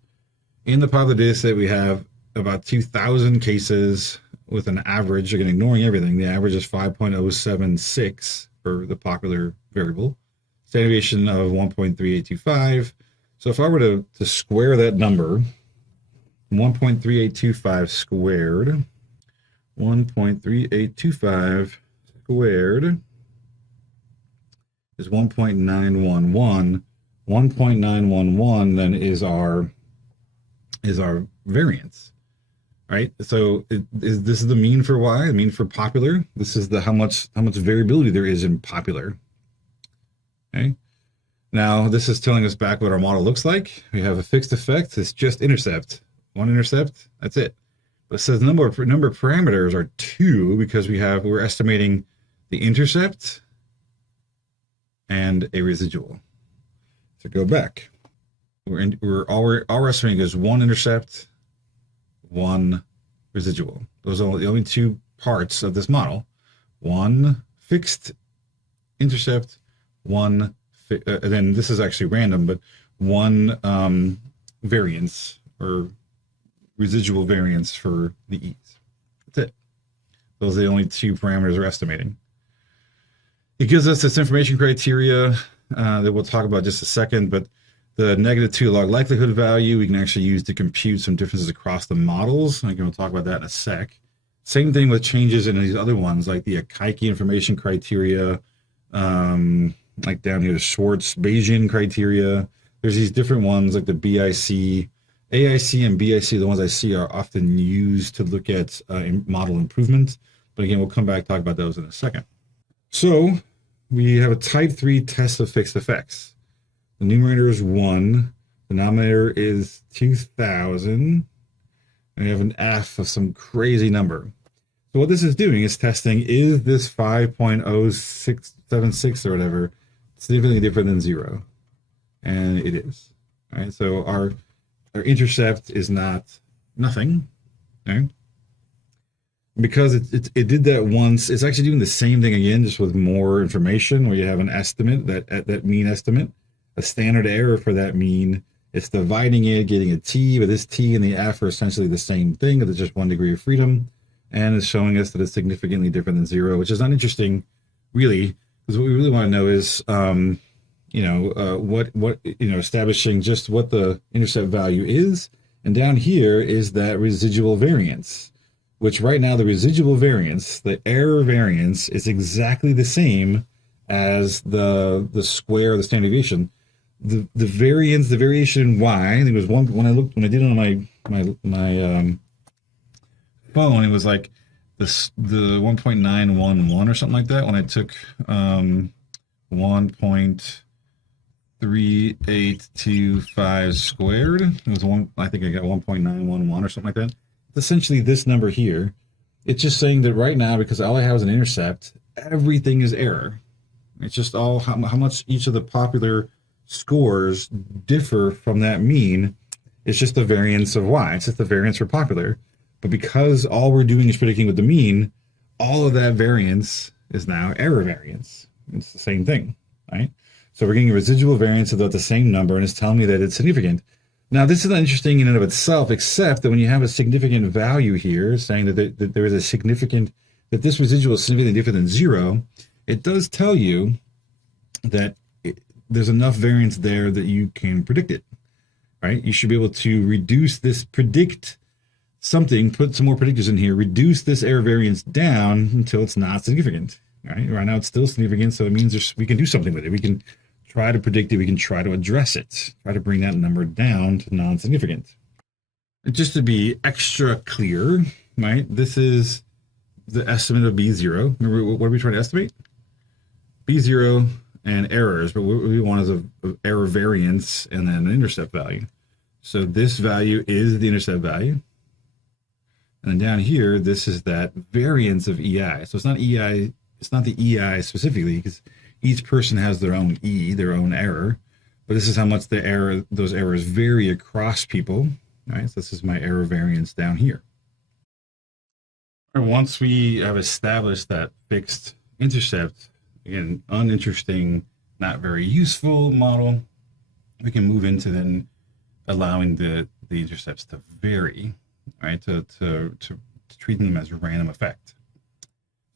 In the popular data set, we have about 2,000 cases with an average, again, ignoring everything. The average is 5.076 for the popular variable. Standard deviation of 1.3825. So if I were to square that number, 1.3825 squared, 1.3825 squared is 1.911. 1.911 then is our variance, right? So this is the mean for y, the mean for popular. This is the how much variability there is in popular. Okay. Now this is telling us back what our model looks like. We have a fixed effect. It's just intercept. One intercept. That's it. But it says the number of parameters are 2 because we're estimating the intercept and a residual. So go back. We're estimating is 1 intercept, 1 residual. Those are the only 2 parts of this model. 1 fixed intercept, 1 then this is actually random, but 1 variance or residual variance for the e's. That's it. Those are the only two parameters we're estimating. It gives us this information criteria that we'll talk about in just a second, but the -2 log likelihood value we can actually use to compute some differences across the models. I'm going to talk about that in a sec. Same thing with changes in these other ones, like the Akaike information criteria, like down here, the Schwartz-Bayesian criteria. There's these different ones like the BIC, AIC, and BIC. The ones I see are often used to look at model improvement. But again, we'll come back and talk about those in a second. So we have a type 3 test of fixed effects. The numerator is 1, the denominator is 2000, and we have an F of some crazy number. So what this is doing is testing, is this 5.0676 or whatever significantly different than 0? And it is. All right, so our intercept is not nothing. Okay? Because it did that once, it's actually doing the same thing again, just with more information, where you have an estimate, that mean estimate, a standard error for that mean. It's dividing it, getting a t, but this t and the f are essentially the same thing. It's just 1 degree of freedom, and it's showing us that it's significantly different than 0, which is uninteresting, really, because what we really want to know is, establishing just what the intercept value is, and down here is that residual variance, which right now the residual variance, the error variance, is exactly the same as the square of the standard deviation. The variation in y, I think it was one when I did it on my phone, it was like the 1.911 or something like that. When I took 1.3825 squared, it was I think I got 1.911 or something like that. It's essentially this number here. It's just saying that right now, because all I have is an intercept, everything is error. It's just all how much each of the popular scores differ from that mean. It's just the variance of y. It's just the variance for popular. But because all we're doing is predicting with the mean, all of that variance is now error variance. It's the same thing, right? So we're getting a residual variance of the same number, and it's telling me that it's significant. Now, this is not interesting in and of itself, except that when you have a significant value here, saying that there is a significant, that this residual is significantly different than 0, it does tell you that there's enough variance there that you can predict it, right? You should be able to reduce this, predict something, put some more predictors in here, reduce this error variance down until it's not significant, right? Right now it's still significant, so it means we can do something with it. We can try to predict it, we can try to address it, try to bring that number down to non-significant. Just to be extra clear, right? This is the estimate of B0. Remember, what are we trying to estimate? B0 and errors, but what we want is a error variance and then an intercept value. So this value is the intercept value. And then down here, this is that variance of EI. So it's not EI, it's not the EI specifically, because each person has their own E, their own error. But this is how much those errors vary across people. Right? So this is my error variance down here. Once we have established that fixed intercept, again, uninteresting, not very useful model, we can move into then allowing the intercepts to vary, right? To treat them as a random effect.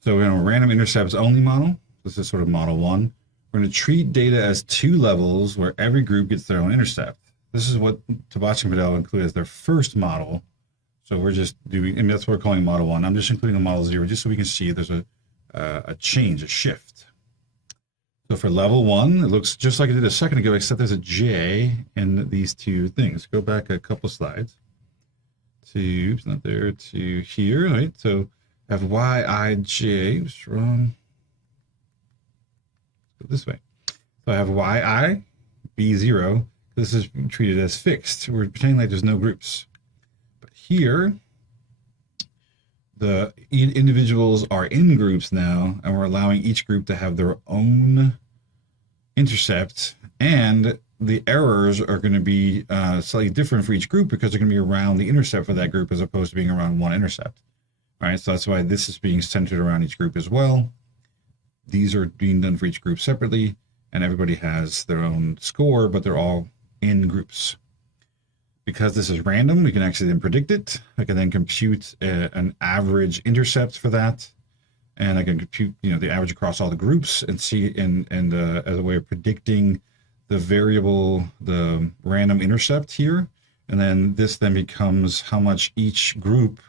So we're in a random intercepts only model. This is sort of model 1. We're going to treat data as 2 levels where every group gets their own intercept. This is what Tabach and Model include as their first model. So we're just doing, and that's what we're calling model 1. I'm just including the model 0 just so we can see there's a change, a shift. So for level 1, it looks just like it did a second ago, except there's a J in these two things. Go back a couple slides to, oops, not there, to here, right? So I have YIJ, what's wrong? Go this way. So I have YI, B0. This is treated as fixed. We're pretending like there's no groups. But here, the individuals are in groups now, and we're allowing each group to have their own intercept, and the errors are going to be slightly different for each group because they're going to be around the intercept for that group as opposed to being around one intercept. All right, so that's why this is being centered around each group as well. These are being done for each group separately, and everybody has their own score, but they're all in groups. because this is random, we can actually then predict it. I can then compute an average intercept for that. And I can compute, the average across all the groups and see, as a way of predicting the variable, the random intercept here. And then this then becomes how much each group,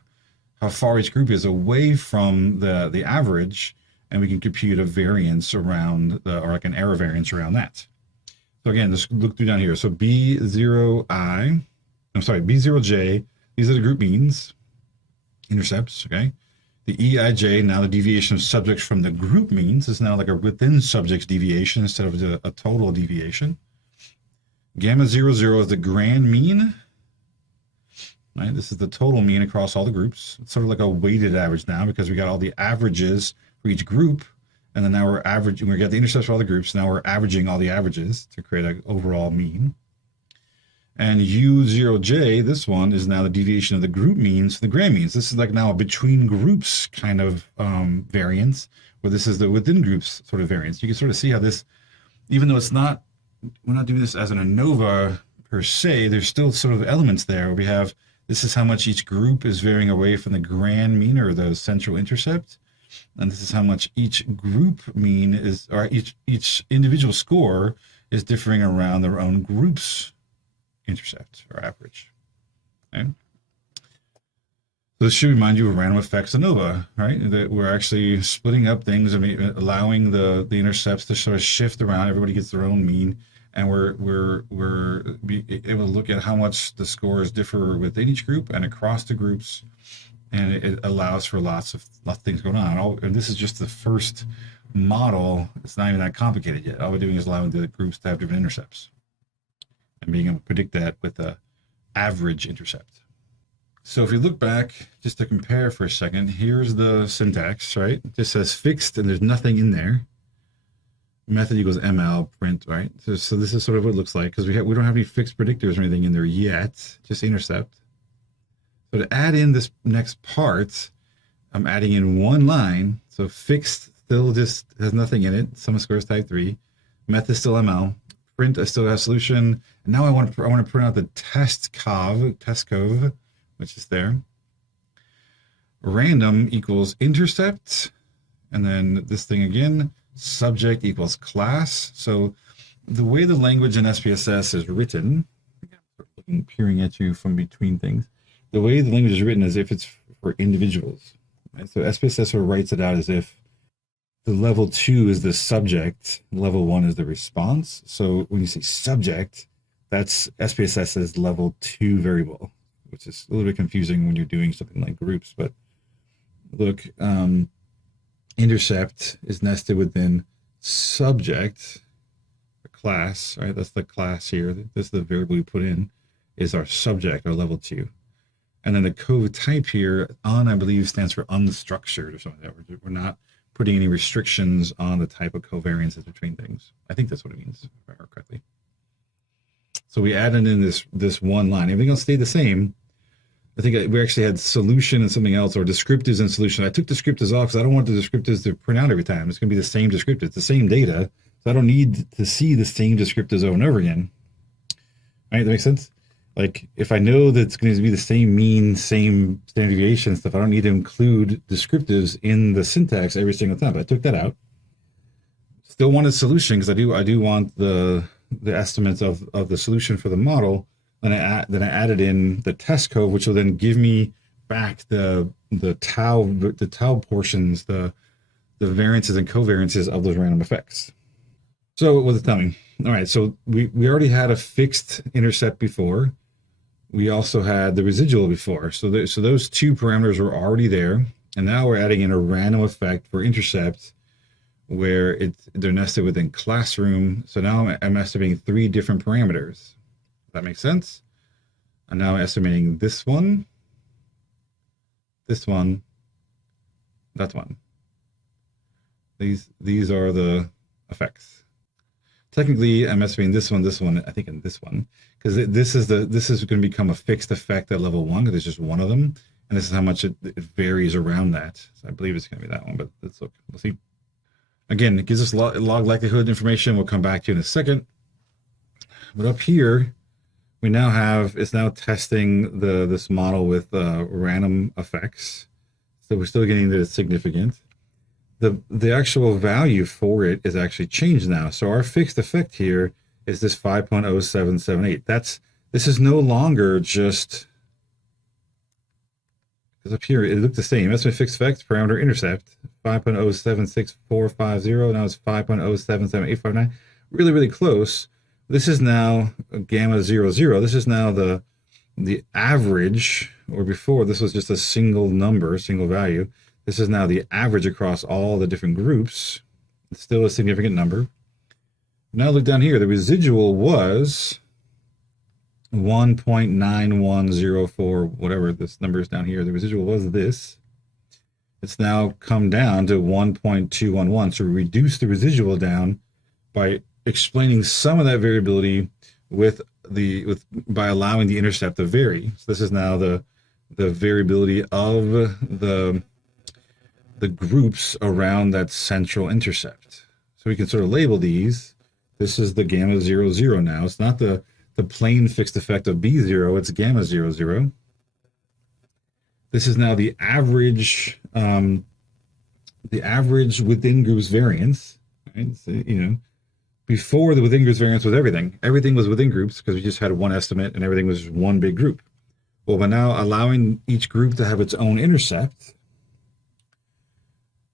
how far each group is away from the average. And we can compute a variance around or like an error variance around that. So again, let's look through down here. So B0j, these are the group means, intercepts, okay? The EIJ, now the deviation of subjects from the group means, is now like a within subjects deviation instead of a total deviation. Gamma 00 is the grand mean, right? This is the total mean across all the groups. It's sort of like a weighted average now because we got all the averages for each group. And then now we're averaging, we got the intercepts for all the groups. Now we're averaging all the averages to create an overall mean. And U0J, this one, is now the deviation of the group means, the grand means. This is like now a between groups kind of variance, where this is the within groups sort of variance. You can sort of see how this, even though it's not, we're not doing this as an ANOVA per se, there's still sort of elements there where we have, this is how much each group is varying away from the grand mean or the central intercept. And this is how much each group mean is, or each individual score is differing around their own group's intercept or average. Okay. So this should remind you of random effects ANOVA, right? That we're actually splitting up things and allowing the intercepts to sort of shift around. Everybody gets their own mean, and we're able to look at how much the scores differ within each group and across the groups, and it allows for lots of things going on. And this is just the first model. It's not even that complicated yet. All we're doing is allowing the groups to have different intercepts and being able to predict that with the average intercept. So if you look back, just to compare for a second, here's the syntax, right? It just says fixed and there's nothing in there. Method equals ML print, right? So this is sort of what it looks like because we don't have any fixed predictors or anything in there yet, just intercept. So to add in this next part, I'm adding in one line. So fixed still just has nothing in it. Sum of squares type 3. Method still ML. Print, I still have solution. And now I want to print out the test cov, which is there. Random equals intercept. And then this thing again, subject equals class. So the way the language in SPSS is written, peering at you from between things, the way the language is written is if it's for individuals. Right? So SPSS sort of writes it out as if the level 2 is the subject, level 1 is the response. So when you say subject, that's SPSS as level 2 variable, which is a little bit confusing when you're doing something like groups. But look, intercept is nested within subject, the class, right? That's the class here. This is the variable we put in, is our subject, our level 2. And then the code type here, I believe, stands for unstructured or something like that. We're not putting any restrictions on the type of covariances between things. I think that's what it means, if I remember correctly. So we added in this one line. Everything else stayed the same. I think we actually had solution and something else, or descriptives and solution. I took descriptives off because I don't want the descriptives to print out every time. It's going to be the same descriptive. It's the same data. So I don't need to see the same descriptives over and over again. All right, that makes sense? Like if I know that it's going to be the same mean, same standard deviation stuff, I don't need to include descriptives in the syntax every single time. But I took that out. Still wanted solution because I do want the estimates of the solution for the model. Then I added in the test code, which will then give me back the tau portions, the variances and covariances of those random effects. So what does it tell me? All right, so we already had a fixed intercept before. We also had the residual before. So those two parameters were already there. And now we're adding in a random effect for intercept where they're nested within classroom. So now I'm estimating 3 different parameters. That makes sense? I'm now estimating this one, that one. These are the effects. Technically, I'm estimating this one, I think, and this one, because this is going to become a fixed effect at level 1 because there's just one of them, and this is how much it varies around that. So I believe it's going to be that one, but let's look. We'll see. Again, it gives us log likelihood information. We'll come back to in a second. But up here, we now have, it's now testing this model with random effects. So we're still getting that it's significant. The actual value for it is actually changed now. So our fixed effect here is this 5.0778. This is no longer just, because up here it looked the same. That's my fixed effect parameter intercept 5.076450. Now it's 5.077859. Really, really close. This is now gamma 00. This is now the average, or before this was just a single number, single value. This is now the average across all the different groups. It's still a significant number. Now look down here. The residual was 1.9104, whatever this number is down here. The residual was this. It's now come down to 1.211. So we reduced the residual down by explaining some of that variability by allowing the intercept to vary. So this is now the variability of the groups around that central intercept. So we can sort of label these. This is the gamma 00 now. It's not the plain fixed effect of B0, it's gamma 00. This is now the average within groups variance. Right? So, before the within groups variance was everything. Everything was within groups because we just had one estimate and everything was one big group. Well, by now allowing each group to have its own intercept,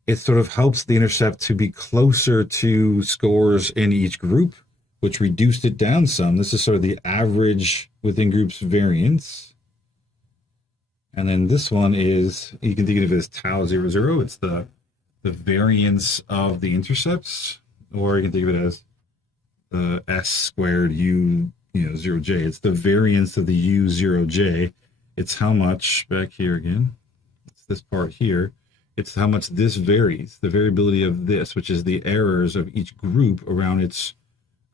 it sort of helps the intercept to be closer to scores in each group, which reduced it down some. This is sort of the average within groups variance. And then this one is, you can think of it as tau 00. It's the variance of the intercepts, or you can think of it as the S squared U 0J. It's the variance of the U 0J. It's how much, back here again, it's this part here. It's how much this varies, the variability of this, which is the errors of each group around its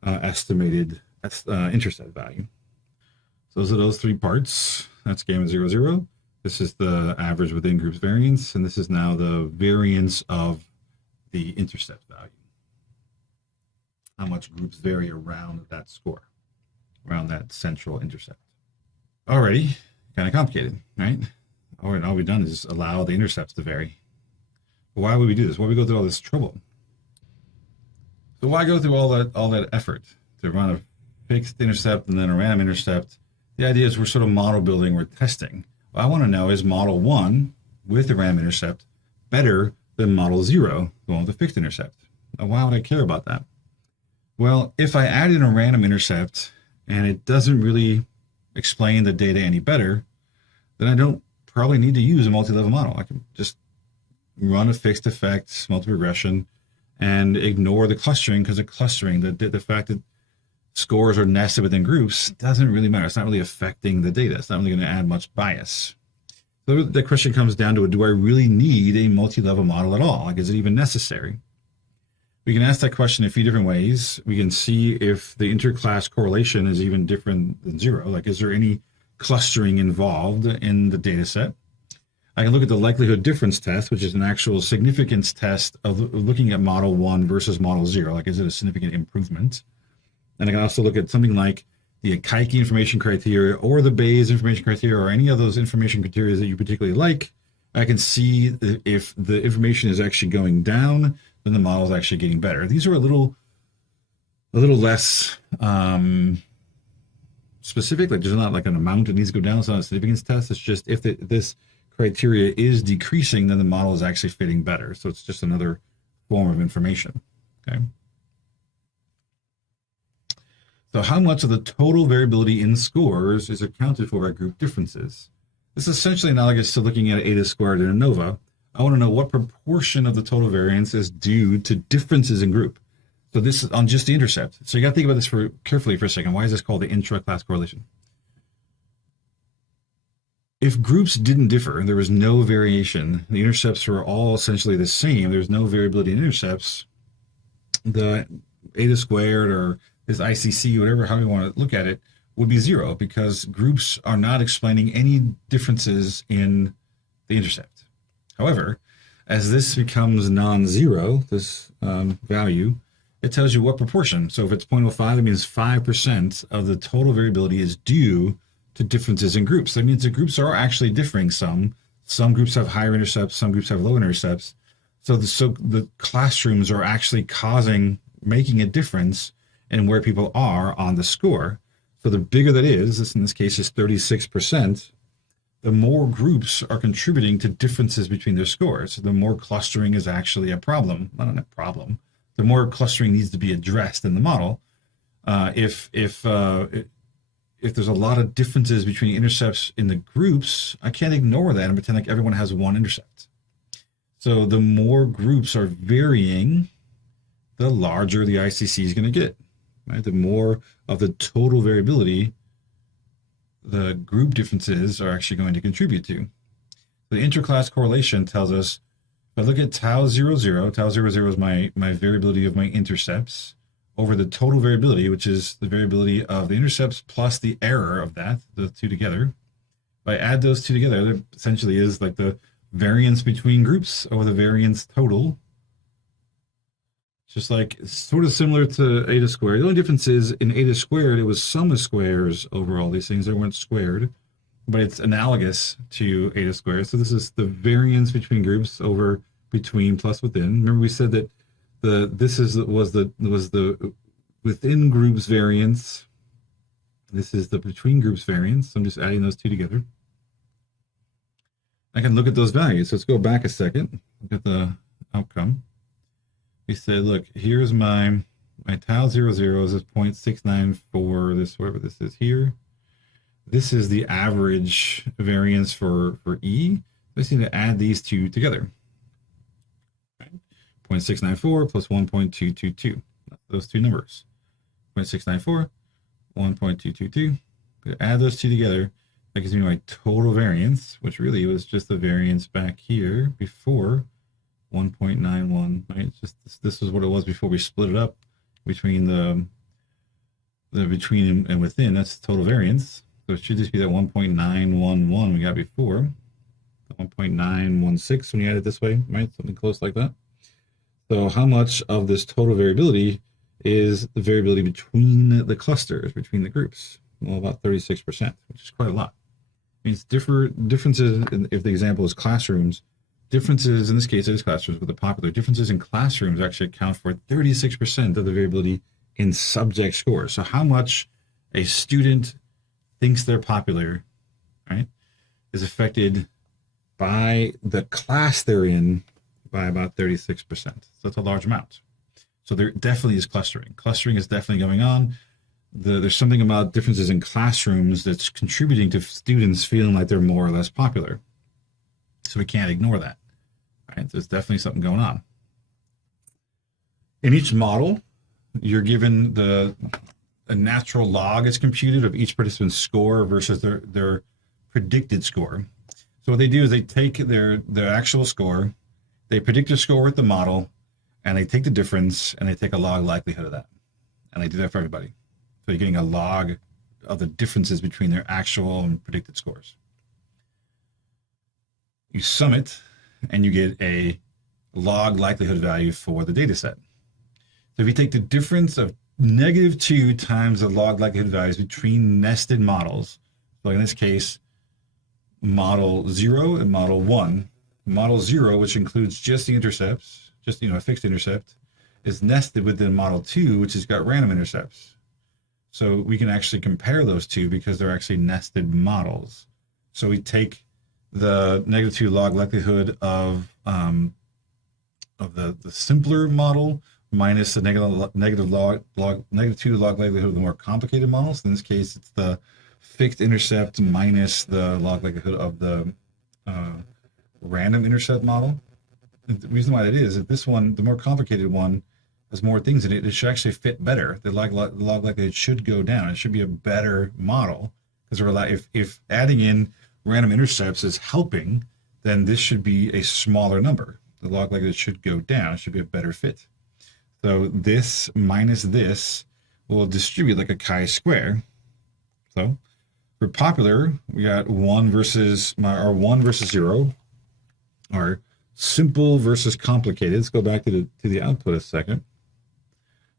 estimated intercept value. So those are those three parts. That's gamma 00. This is the average within groups variance, and this is now the variance of the intercept value. How much groups vary around that score, around that central intercept. Alrighty, kind of complicated, right? All we've done is just allow the intercepts to vary. But why would we do this? Why would we go through all this trouble? So why go through all that effort to run a fixed intercept and then a random intercept? The idea is we're sort of model building, we're testing. What I want to know is model 1 with the random intercept better than model 0, the one with the fixed intercept. Now, why would I care about that? Well, if I add in a random intercept and it doesn't really explain the data any better, then I don't probably need to use a multi-level model. I can just run a fixed effect, multi-regression, and ignore the clustering, because the clustering, the fact that scores are nested within groups doesn't really matter. It's not really affecting the data. It's not really going to add much bias. So the question comes down to, do I really need a multi-level model at all? Like, is it even necessary? We can ask that question in a few different ways. We can see if the interclass correlation is even different than 0. Like, is there any clustering involved in the data set? I can look at the likelihood difference test, which is an actual significance test of looking at model 1 versus model 0. Like, is it a significant improvement? And I can also look at something like the Akaike information criteria or the Bayes information criteria or any of those information criteria that you particularly like. I can see if the information is actually going down, then the model is actually getting better. These are a little less specific. Like, there's not like an amount that needs to go down. It's not a significance test. It's just if this criteria is decreasing, then the model is actually fitting better. So it's just another form of information. Okay. So how much of the total variability in scores is accounted for by group differences? This is essentially analogous to looking at eta squared in ANOVA. I want to know what proportion of the total variance is due to differences in group. So this is on just the intercept. So you got to think about this carefully for a second. Why is this called the intra-class correlation? If groups didn't differ and there was no variation, the intercepts were all essentially the same, there's no variability in intercepts, the eta squared or this ICC, whatever, how you want to look at it, would be 0, because groups are not explaining any differences in the intercept. However, as this becomes non-zero, this value, it tells you what proportion. So if it's 0.05, that means 5% of the total variability is due to differences in groups. That means the groups are actually differing some. Some groups have higher intercepts, some groups have lower intercepts. So the classrooms are actually making a difference in where people are on the score. So the bigger that is, this in this case is 36%, the more groups are contributing to differences between their scores. The more clustering is actually a problem, not a problem. The more clustering needs to be addressed in the model. If there's a lot of differences between intercepts in the groups, I can't ignore that and pretend like everyone has one intercept. So the more groups are varying, the larger the ICC is going to get. Right? The more of the total variability the group differences are actually going to contribute to. The interclass correlation tells us, if I look at tau 00, tau 00 is my variability of my intercepts over the total variability, which is the variability of the intercepts plus the error of that, the two together. If I add those two together, that essentially is like the variance between groups over the variance total. Just like sort of similar to eta squared. The only difference is in eta squared, it was sum of squares over all these things. They weren't squared, but it's analogous to eta squared. So this is the variance between groups over between plus within. Remember we said that was the within groups variance. This is the between groups variance. So I'm just adding those two together. I can look at those values. So let's go back a second. Look at the outcome. We said, look, here's my tau 00 is 0.694, this whatever this is here. This is the average variance for E. I just need to add these two together. Right? 0.694 plus 1.222. Those two numbers. 0.694, 1.222. Add those two together. That gives me my total variance, which really was just the variance back here before 1.91, right? Just this is what it was before we split it up between the between and within. That's the total variance. So it should just be that 1.911 we got before. 1.916 when you add it this way, right? Something close like that. So how much of this total variability is the variability between the clusters, between the groups? Well, about 36%, which is quite a lot. It means differences, if the example is classrooms, differences, in this case it is classrooms, but the popular differences in classrooms actually account for 36% of the variability in subject scores. So how much a student thinks they're popular, right, is affected by the class they're in by about 36%. So that's a large amount. So there definitely is clustering. Clustering is definitely going on. There's something about differences in classrooms that's contributing to students feeling like they're more or less popular. So we can't ignore that. Right? There's definitely something going on. In each model, you're given a natural log is computed of each participant's score versus their predicted score. So what they do is they take their actual score, they predict their score with the model, and they take the difference and they take a log likelihood of that. And they do that for everybody. So you're getting a log of the differences between their actual and predicted scores. You sum it and you get a log likelihood value for the data set. So if you take the difference of -2 times the log likelihood values between nested models, so in this case, model 0 and model 1, model 0, which includes just the intercepts, just a fixed intercept, is nested within model 2, which has got random intercepts. So we can actually compare those two because they're actually nested models. So we take the -2 log likelihood of the simpler model minus the -2 log likelihood of the more complicated models. In this case, it's the fixed intercept minus the log likelihood of the random intercept model. And the reason why that is that this one, the more complicated one, has more things in it. It should actually fit better. The log likelihood should go down. It should be a better model because if adding in random intercepts is helping, then this should be a smaller number. The log likelihood should go down. It should be a better fit. So this minus this will distribute like a chi-square. So for popular, we got 1 versus 0, or simple versus complicated. Let's go back to the output a second.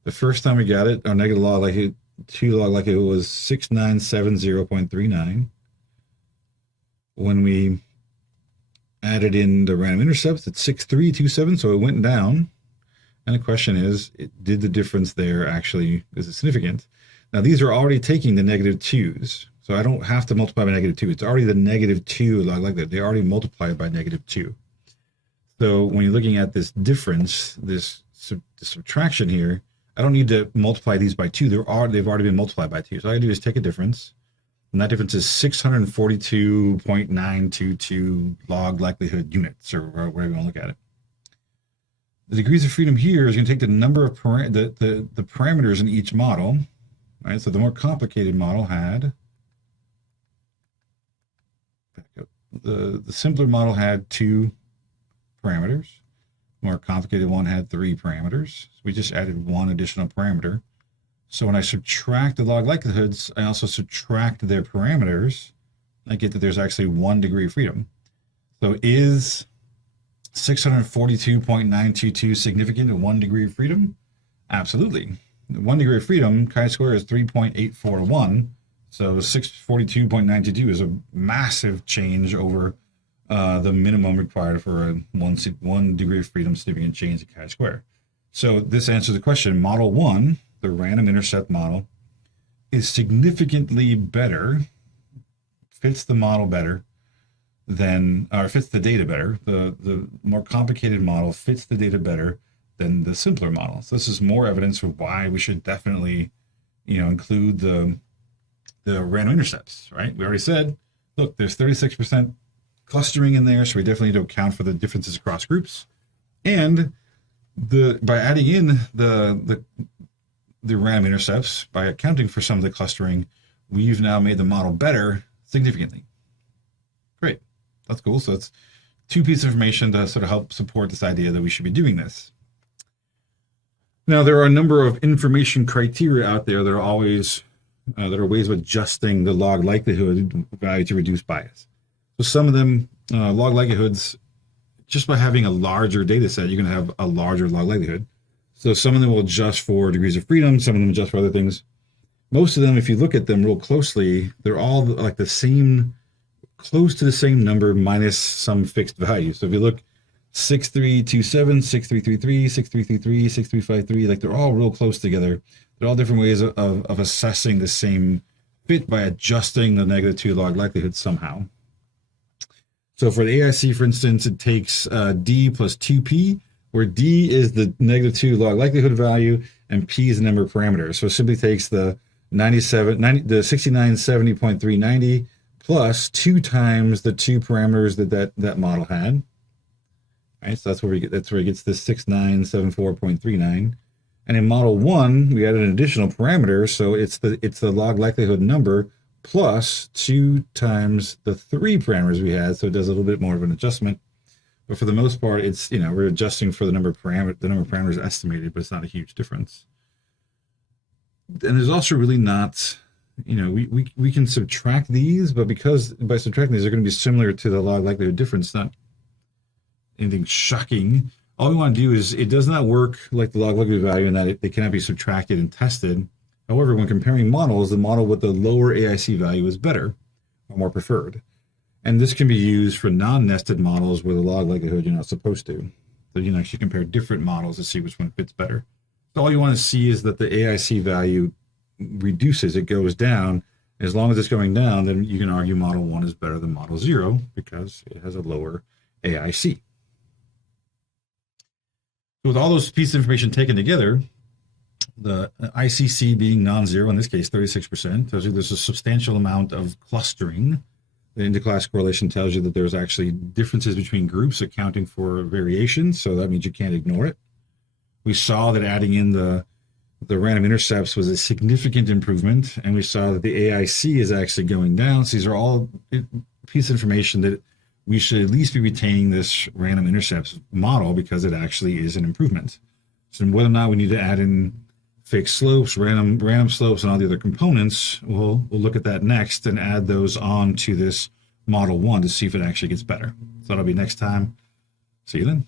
The first time we got it, our negative log likelihood, 2 log likelihood was 6970.39. When we added in the random intercepts, it's 6327, so it went down. And the question is, did the difference there actually, is it significant? Now, these are already taking the negative 2s, so I don't have to multiply by negative 2. It's already the negative 2 log likelihood. They already multiplied by negative 2. So when you're looking at this difference, this subtraction here, I don't need to multiply these by 2. They've already been multiplied by 2. So all I do is take a difference, and that difference is 642.922 log likelihood units, or whatever you want to look at it. The degrees of freedom here is going to take the number of the parameters in each model, right? So the more complicated model had, the simpler model had 2 parameters. The more complicated one had 3 parameters. So we just added 1 additional parameter. So when I subtract the log likelihoods, I also subtract their parameters. I get that there's actually 1 degree of freedom. So is 642.922 significant at 1 degree of freedom? Absolutely. 1 degree of freedom, chi-square is 3.841. So 642.922 is a massive change over the minimum required for a 1 degree of freedom significant change in chi-square. So this answers the question. Model 1, the random intercept model, is significantly better, fits the model better than, or fits the data better. The more complicated model fits the data better than the simpler model. So this is more evidence for why we should definitely, include the random intercepts, right? We already said, look, there's 36% clustering in there, so we definitely need to account for the differences across groups. And by adding in the random intercepts, by accounting for some of the clustering, we've now made the model better significantly. Great. That's cool. So that's 2 pieces of information to sort of help support this idea that we should be doing this. Now, there are a number of information criteria out there that are always that are ways of adjusting the log likelihood value to reduce bias. So some of them, log likelihoods, just by having a larger data set, you're going to have a larger log likelihood. So some of them will adjust for degrees of freedom, some of them adjust for other things. Most of them, if you look at them real closely, they're all like the same, close to the same number minus some fixed value. So if you look 6327, 6333, 6333, 6353, like they're all real close together. They're all different ways of assessing the same fit by adjusting the negative 2 log likelihood somehow. So for the AIC, for instance, it takes D plus 2P, where D is the negative 2 log likelihood value and P is the number of parameters. So it simply takes the 6970.390 plus 2 times the 2 parameters that model had. Right, so that's where it gets this 6974.39. And in model 1, we added an additional parameter, so it's the log likelihood number plus 2 times the 3 parameters we had, so it does a little bit more of an adjustment. But for the most part, it's, we're adjusting for the number of parameters estimated, but it's not a huge difference. And there's also really not, we can subtract these, but because by subtracting these, they're going to be similar to the log likelihood difference, not anything shocking. All we want to do is, it does not work like the log likelihood value in that they cannot be subtracted and tested. However, when comparing models, the model with the lower AIC value is better or more preferred. And this can be used for non-nested models where the log likelihood you're not supposed to. So you can actually compare different models to see which one fits better. So all you want to see is that the AIC value reduces, it goes down. As long as it's going down, then you can argue model 1 is better than model 0 because it has a lower AIC. With all those pieces of information taken together, the ICC being non-zero, in this case 36%, tells you there's a substantial amount of clustering. The interclass correlation tells you that there's actually differences between groups accounting for variations, so that means you can't ignore it. We saw that adding in the random intercepts was a significant improvement, and we saw that the AIC is actually going down. So these are all pieces of information that we should at least be retaining this random intercepts model because it actually is an improvement. So whether or not we need to add in fixed slopes, random slopes, and all the other components, we'll look at that next and add those on to this model 1 to see if it actually gets better. So that'll be next time. See you then.